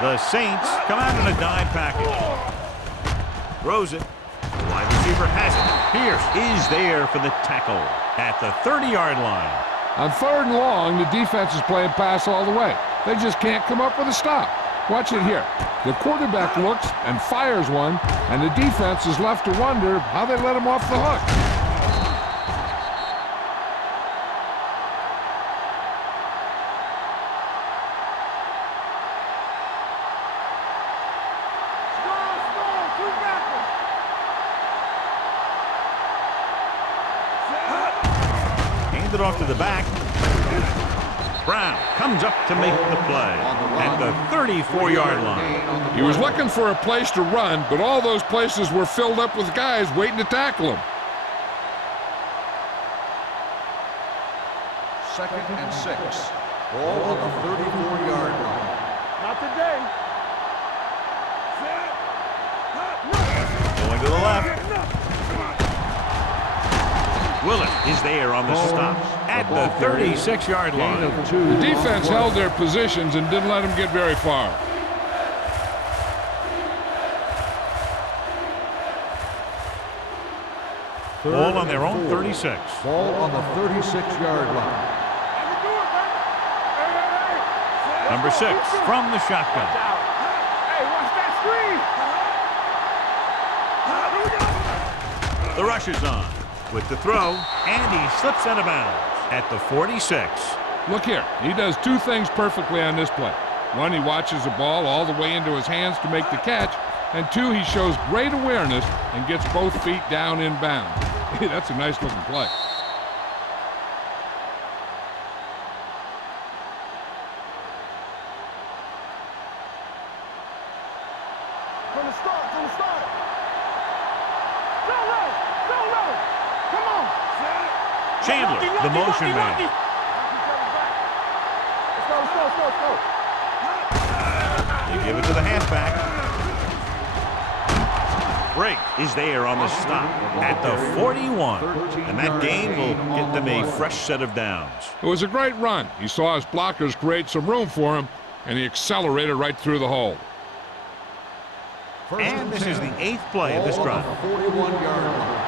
The Saints come out in a dime package. Throws it. The wide receiver has it. Pierce is there for the tackle at the 30-yard line. On 3rd and long, the defense is playing pass all the way. They just can't come up with a stop. Watch it here. The quarterback looks and fires one, and the defense is left to wonder how they let him off the hook. off to the back. Brown comes up to make the play at the 34-yard line. He was looking for a place to run, but all those places were filled up with guys waiting to tackle him. 2nd and 6. Ball on the 34-yard line. Not today. Going to the left. Willett is there on the stop at the 36-yard line. The defense held their positions and didn't let him get very far. Ball on their own 36. Ball on the 36-yard line. Number 6 from the shotgun. Hey, watch that screen. The rush is on with the throw, and he slips out of bounds at the 46. Look here, he does two things perfectly on this play. One, he watches the ball all the way into his hands to make the catch, and two, he shows great awareness and gets both feet down in bounds. Hey, that's a nice looking play. From the start. Go low. Come on. Chandler, the motion man. Let's go. They give it to the halfback. Break is there on the stop at the 41. And that gain will get them a fresh set of downs. It was a great run. He saw his blockers create some room for him, and he accelerated right through the hole. And this is the 8th play of this drive. 41-yard line.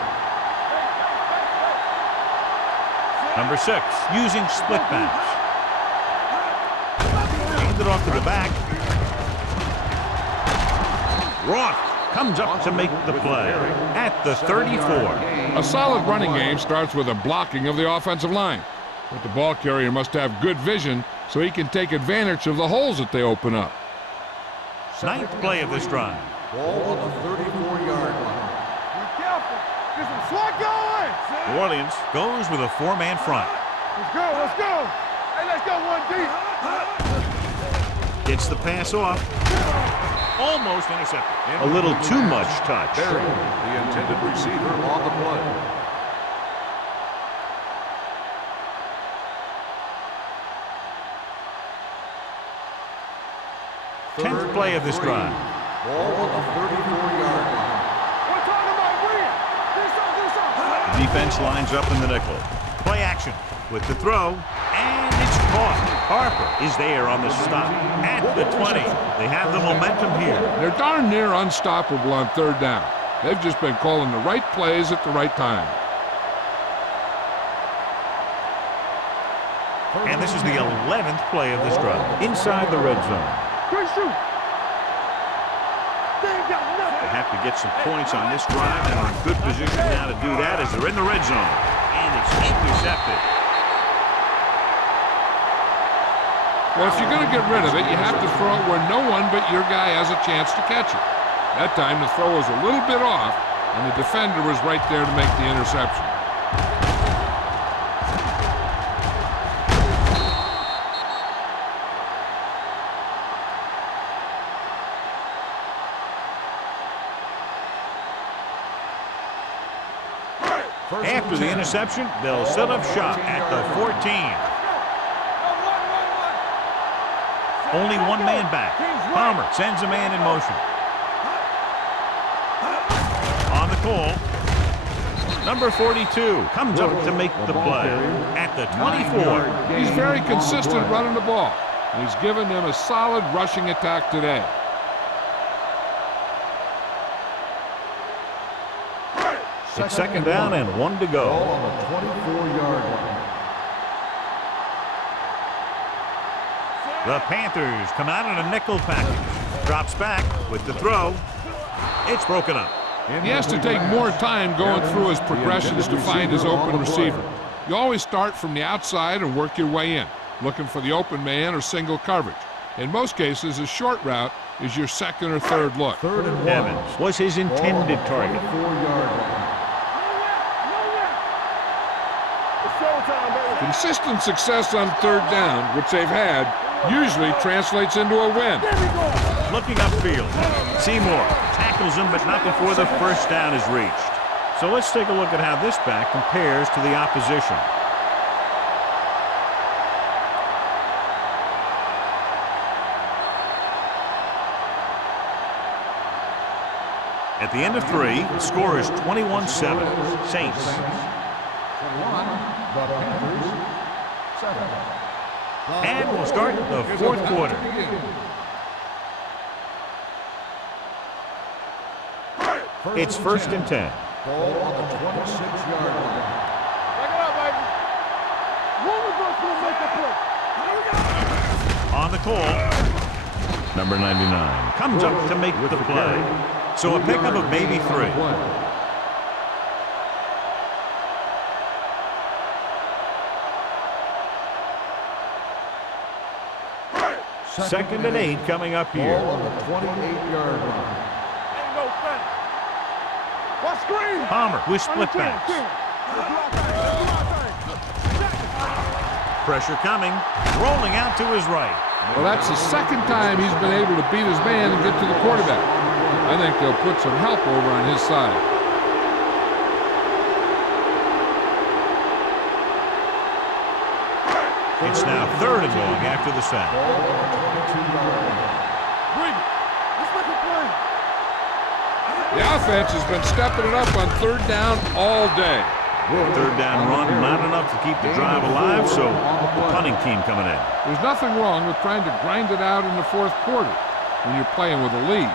Number 6 using split backs. Handed off to the back. Roth comes up to make the play at the 34. A solid running game starts with a blocking of the offensive line. But the ball carrier must have good vision so he can take advantage of the holes that they open up. 9th play of this drive. Ball on the 34-yard line. Be careful. Get some swat going. New Orleans goes with a 4-man front. Let's go. Hey, let's go 1 deep. Gets the pass off. Almost intercepted. A little too much touch. Berry, the intended receiver on the play. Tenth play of this drive. Ball on the 34-yard line. We're talking about Green. Do something. The defense lines up in the nickel. Play action with the throw, and it's caught. Harper is there on the stop at the 20. They have the momentum here. They're darn near unstoppable on 3rd down. They've just been calling the right plays at the right time. And this is the 11th play of this drive. Inside the red zone. Good shoot. They ain't got nothing. They have to get some points on this drive, and are in good position now to do that as they're in the red zone. And it's intercepted. Well, if you're going to get rid of it, you have to throw it where no one but your guy has a chance to catch it. That time, the throw was a little bit off, and the defender was right there to make the interception. After the interception, they'll set up shop at the 14. Only one man back. Palmer sends a man in motion. On the call, number 42 comes up to make the play at the 24. He's very consistent running the ball. And he's given them a solid rushing attack today. It's 2nd down and 1 to go. Ball on the 24-yard line. The Panthers come out in a nickel package. Drops back with the throw. It's broken up. He has to take more time going through his progressions to find his open receiver. You always start from the outside and work your way in, looking for the open man or single coverage. In most cases, a short route is your 2nd or 3rd look. 3rd and 1. Evans was his intended target. 24-yard line. It's showtime, baby. Consistent success on third down, which they've had, usually translates into a win. Looking upfield. Seymour tackles him, but not before the first down is reached. So let's take a look at how this back compares to the opposition. At the end of 3, the score is 21-7. Saints. 21, the Panthers, 7. And we'll start the fourth quarter. It's 1st and 10. Ball on the 26-yard line. Back it up, baby. One of us will make the play. On the call, number 99 comes up to make the play. So a pickup of maybe 3. Second and 8 coming up here. Ball on the 28-yard line. Ain't no thing. What screen? Palmer with split backs. Pressure coming, rolling out to his right. Well, that's the second time he's been able to beat his man and get to the quarterback. I think they'll put some help over on his side. It's now 3rd and long after the sack. Bring it. Let's make a play. The offense has been stepping it up on third down all day. Third down run, not enough to keep the drive alive, so the punting team coming in. There's nothing wrong with trying to grind it out in the fourth quarter when you're playing with a lead.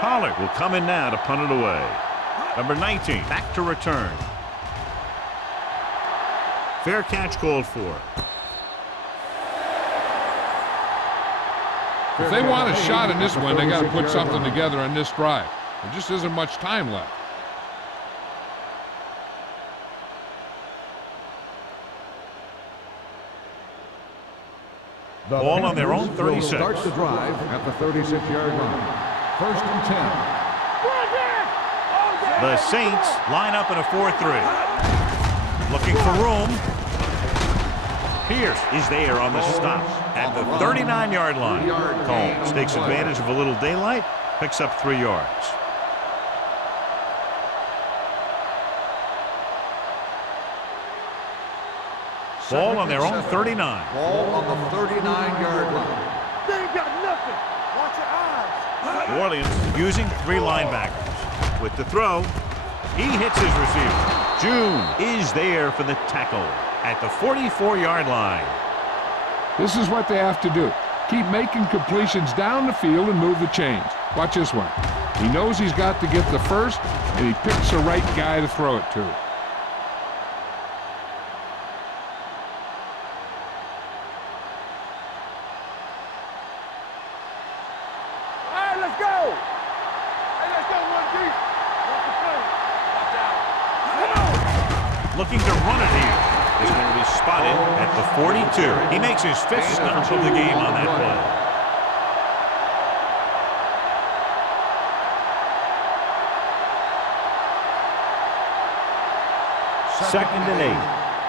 Pollard will come in now to punt it away. Number 19 back to return. Fair catch called for. If they want a shot in this one, they got to put something together on this drive. There just isn't much time left. Ball on their own 36. Starts the drive at the 36-yard line. 1st and 10. The Saints line up in a 4-3. Looking for room. Pierce is there on the stop at the 39-yard line. Combs takes advantage of a little daylight, picks up 3 yards. Ball on their own 39. Ball on the 39-yard line. They ain't got nothing. Watch your eyes. New Orleans using 3 linebackers. With the throw, he hits his receiver. June is there for the tackle at the 44-yard line. This is what they have to do. Keep making completions down the field and move the chains. Watch this one. He knows he's got to get the first, and he picks the right guy to throw it to. All right, let's go. Hey, let's go, 1 deep. Watch the play. Watch out. Come on. Looking to run it here. Is going to be spotted at the 42. He makes his 5th stop of the game on that play. Second and 8.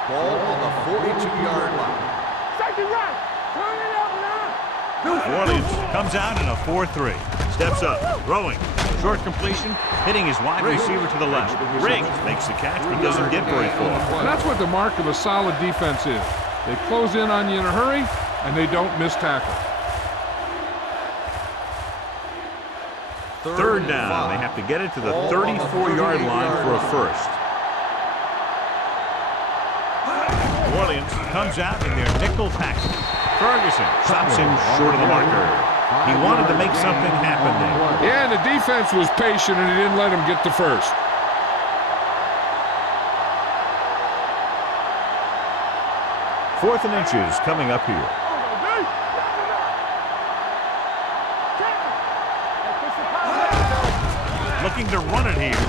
Ball on the 42-yard line. Second right. Turn it up now. New Orleans comes out in a 4-3. Steps up, throwing. Short completion, hitting his wide receiver to the left. Riggs makes the catch but doesn't get very far. Well, that's what the mark of a solid defense is. They close in on you in a hurry, and they don't miss tackle. Third down. They have to get it to the 34-yard line for a first. New Orleans comes out in their nickel package. Ferguson stops him short of the marker. He wanted to make something happen there. Yeah, and the defense was patient, and he didn't let him get the first. Fourth and inches coming up here. Looking to run it here.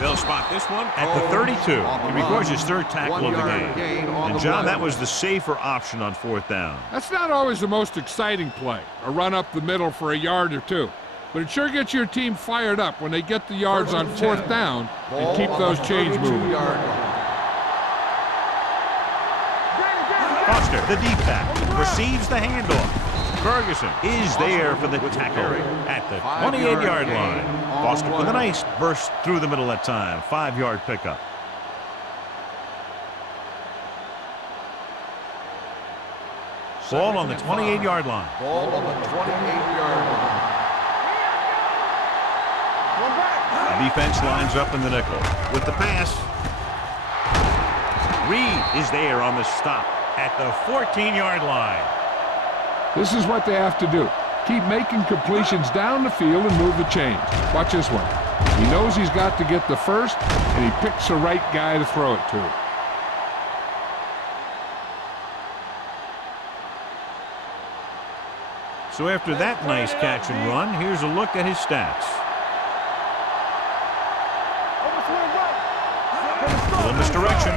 They'll spot this one at the 32. He records his third tackle of the game. And, John, that was the safer option on fourth down. That's not always the most exciting play, a run up the middle for a yard or two. But it sure gets your team fired up when they get the yards on fourth down and keep those chains moving. Foster, the deep back, receives the handoff. Ferguson is there for the tackle at the 28-yard line. Foster with a nice burst through the middle that time. 5-yard pickup. Ball on the 28-yard line. Ball on the 28-yard line. The defense lines up in the nickel. With the pass, Reed is there on the stop at the 14-yard line. This is what they have to do. Keep making completions down the field and move the chains. Watch this one. He knows he's got to get the first, and he picks the right guy to throw it to. So after that nice catch and run, here's a look at his stats. Little misdirection.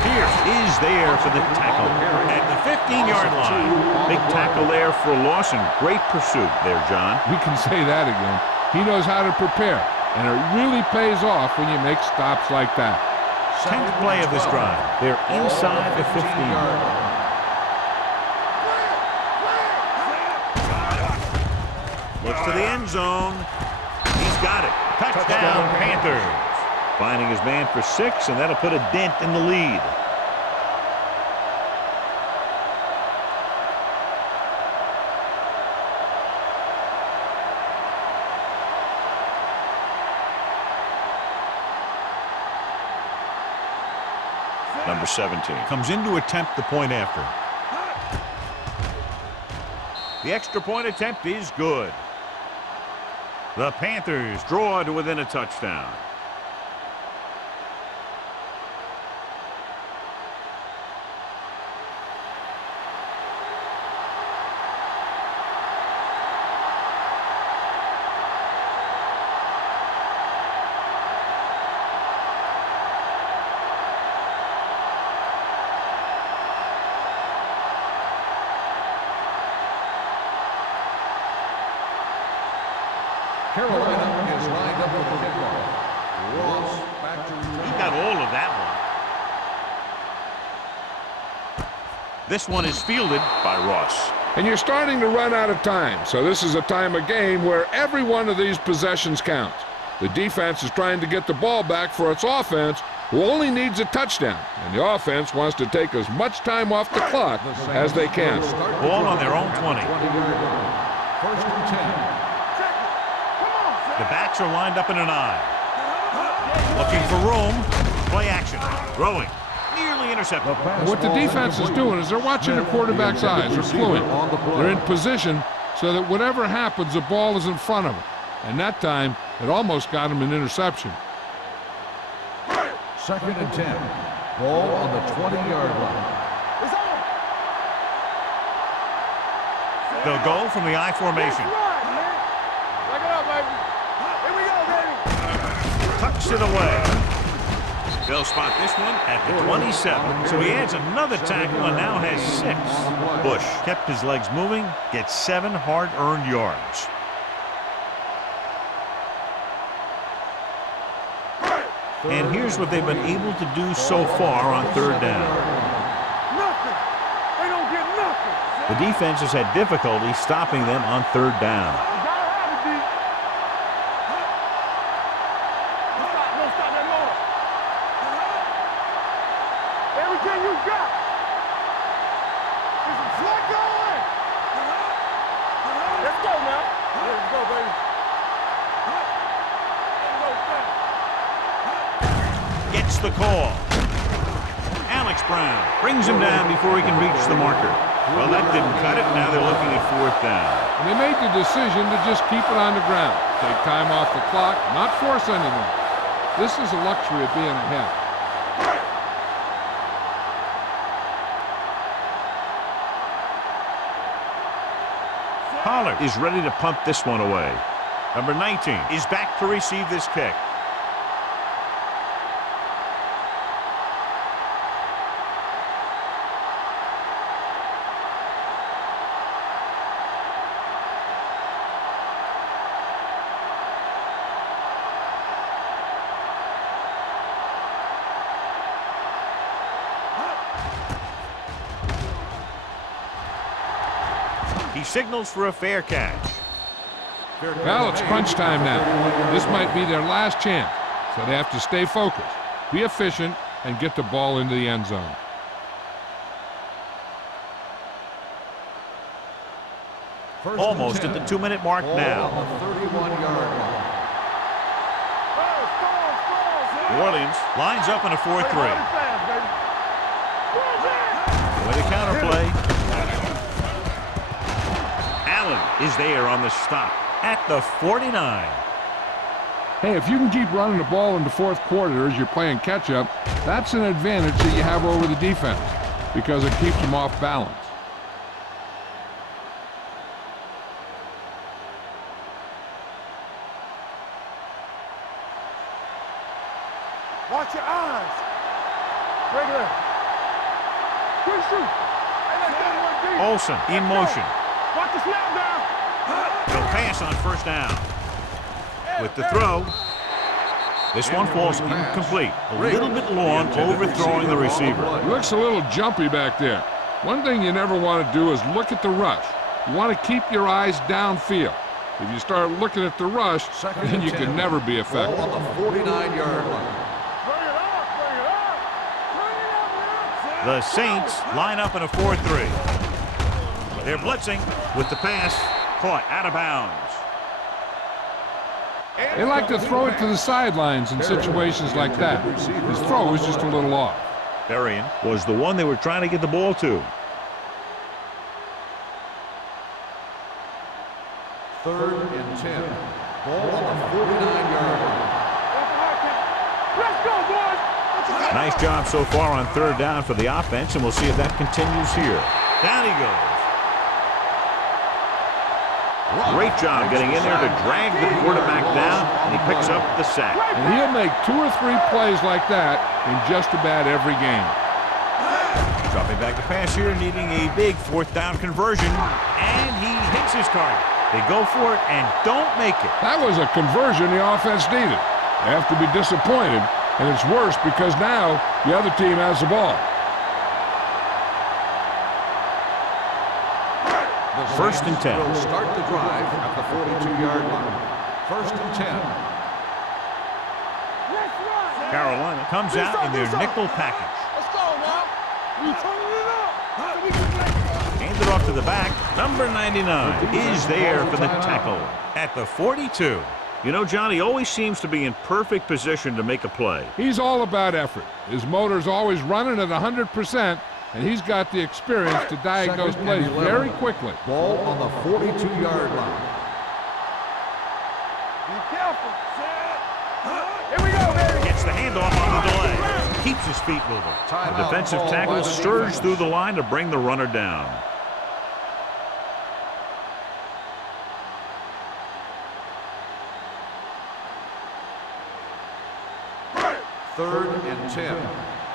Pierce is there for the tackle at the 15-yard line. Big tackle there for a loss and great pursuit there, John. We can say that again. He knows how to prepare, and it really pays off when you make stops like that. 10th play of this drive. They're inside the 15. Looks to the end zone. He's got it. Touchdown, Panthers. Finding his man for 6, and that'll put a dent in the lead. Number 17 comes in to attempt the point after. The extra point attempt is good. The Panthers draw to within a touchdown. Carolina is lined up with the kickoff. Ross back to return. He got all of that one. This one is fielded by Ross. And you're starting to run out of time, so this is a time of game where every one of these possessions counts. The defense is trying to get the ball back for its offense, who only needs a touchdown, and the offense wants to take as much time off the clock as they can. Ball on their own 20. 20-yard line. First and 10. The backs are lined up in an I. Looking for room. Play action. Throwing. Nearly intercepted. What the defense is doing is they're watching the quarterback's eyes. They're fluent. They're in position so that whatever happens, the ball is in front of them. And that time, it almost got him an interception. Second and 10. Ball on the 20-yard line. They'll go from the I formation. Tucks it away. They'll spot this one at the 27. So he adds another tackle and now has 6. Bush kept his legs moving, gets 7 hard-earned yards. And here's what they've been able to do so far on third down. Nothing. They don't get nothing. The defense has had difficulty stopping them on third down. You gotta have it, D. Don't stop that motor. Everything you got. Is what going? Let's go now. Let's go, baby. Let's go, son. Gets the call. Alex Brown brings him down before he can reach the marker. Well, that didn't cut it. Now they're looking at fourth down. And they made the decision to just keep it on the ground. Take time off the clock, not force anything. This is a luxury of being ahead. Pollard is ready to punt this one away. Number 19 is back to receive this kick. signals for a fair catch. Well, it's crunch time now. This might be their last chance, so they have to stay focused, be efficient, and get the ball into the end zone. Almost at the 2-minute mark now. On the 31-yard line. New Orleans lines up in a 4-3. With a counterplay. Allen is there on the stop at the 49. Hey, if you can keep running the ball in the fourth quarter as you're playing catch-up, that's an advantage that you have over the defense because it keeps them off balance. Watch your eyes. Regular. Good shoot. Hey, let's go one deep. Olsen in motion. Watch the snap down. He'll pass on first down. With the throw. This one falls incomplete. A little bit long, overthrowing the receiver. It looks a little jumpy back there. One thing you never want to do is look at the rush. You want to keep your eyes downfield. If you start looking at the rush, then you can never be effective. Ball on the 49-yard line. The Saints line up in a 4-3. They're blitzing with the pass caught out of bounds. They like to throw it to the sidelines in situations like that. His throw was just a little off. Berrien was the one they were trying to get the ball to. 3rd and 10. Ball on the 49-yard line. Let's go, boys. Nice job so far on 3rd down for the offense, and we'll see if that continues here. Down he goes. Great job getting in there to drag the quarterback down, and he picks up the sack. And he'll make 2 or 3 plays like that in just about every game. Dropping back to pass here, needing a big 4th down conversion, and he hits his target. They go for it and don't make it. That was a conversion the offense needed. They have to be disappointed, and it's worse because now the other team has the ball. 1st and 10. Will start the drive at the 42-yard line. 1st and 10. Carolina comes out in their nickel package. Let's go now. You turning it up. Handed off to the back. Number 99 is there for the tackle at the 42. You know, Johnny always seems to be in perfect position to make a play. He's all about effort. His motor's always running at 100%, and he's got the experience to diagnose plays very quickly. Ball on the 42-yard line. Be careful. Here we go, baby. Gets the handoff on the delay. Keeps his feet moving. The defensive tackle surged through the line to bring the runner down. Third and 10.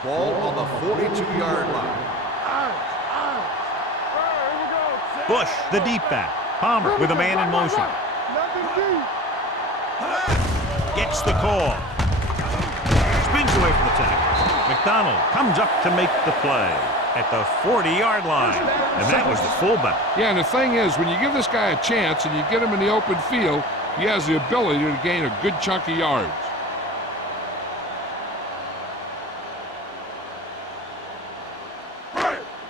Ball on the 42-yard line. Bush, the deep back. Palmer with a man in motion. Gets the call. Spins away from the tackle. McDonald comes up to make the play at the 40-yard line. And that was the fullback. Yeah, and the thing is, when you give this guy a chance and you get him in the open field, he has the ability to gain a good chunk of yards.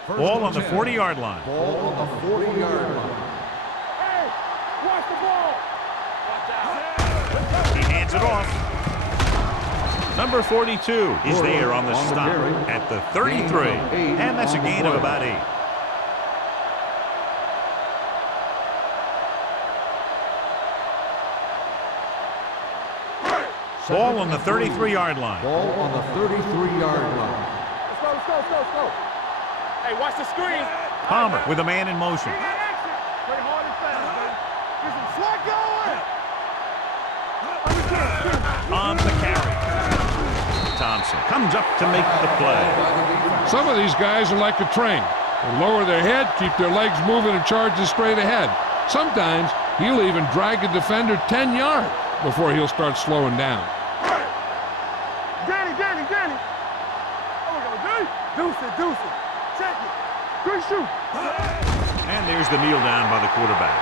Ball on the 40-yard line. Ball on the 40-yard line. Hey, watch the ball. Watch out. He hands it off. Number 42 is there on the stop at the 33. And that's a gain of about 8. Ball on the 33-yard line. Ball on the 33-yard line. Let's go, let's go, let's go, let's go. Hey, watch the screen. Palmer with a man in motion. Play hard and fast, baby. Get some swag going. On the carry. Thompson comes up to make the play. Some of these guys are like a train. They lower their head, keep their legs moving, and charge straight ahead. Sometimes he'll even drag a defender 10 yards before he'll start slowing down. Danny. Oh, we go, Deuce it. Check it. Good shoot. And there's the kneel down by the quarterback.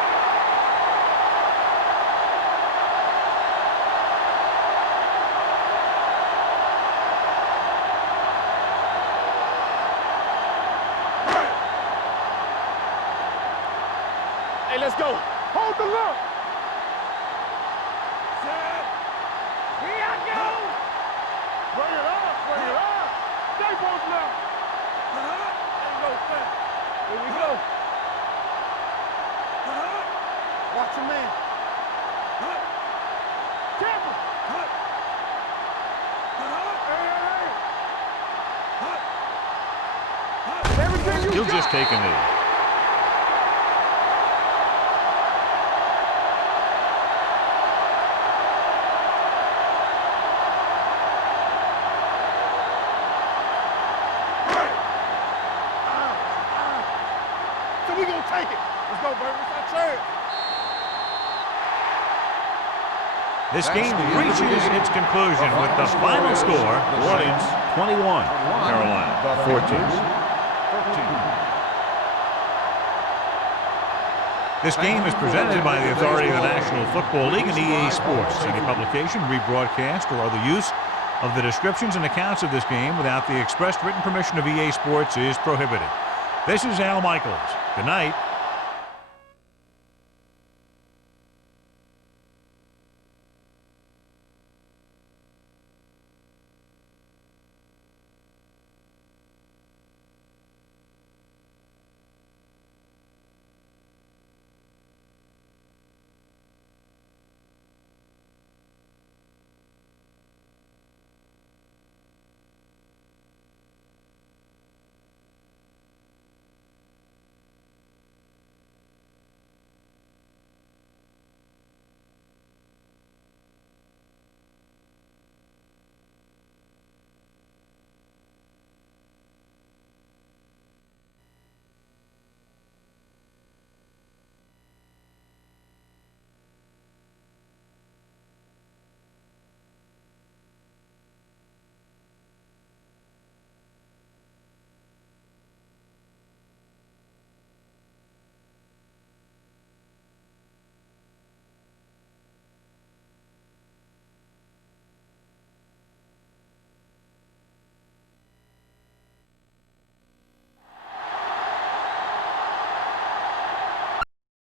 Hey, let's go. Hold the look. Set. Here I go. Bring it up. Bring it up. Stay both left. There you go, set. Here we go. Watch your man. Tampa. Hey. Everything you He'll got. just take a knee. So we gonna take it. Let's go, baby. It's our chance. This That's game the end of the reaches game. its conclusion with the final score, New Orleans 21, Carolina 14. This game is presented by the authority of the National Football League and EA Sports. Any publication, rebroadcast, or other use of the descriptions and accounts of this game without the expressed written permission of EA Sports is prohibited. This is Al Michaels. Good night.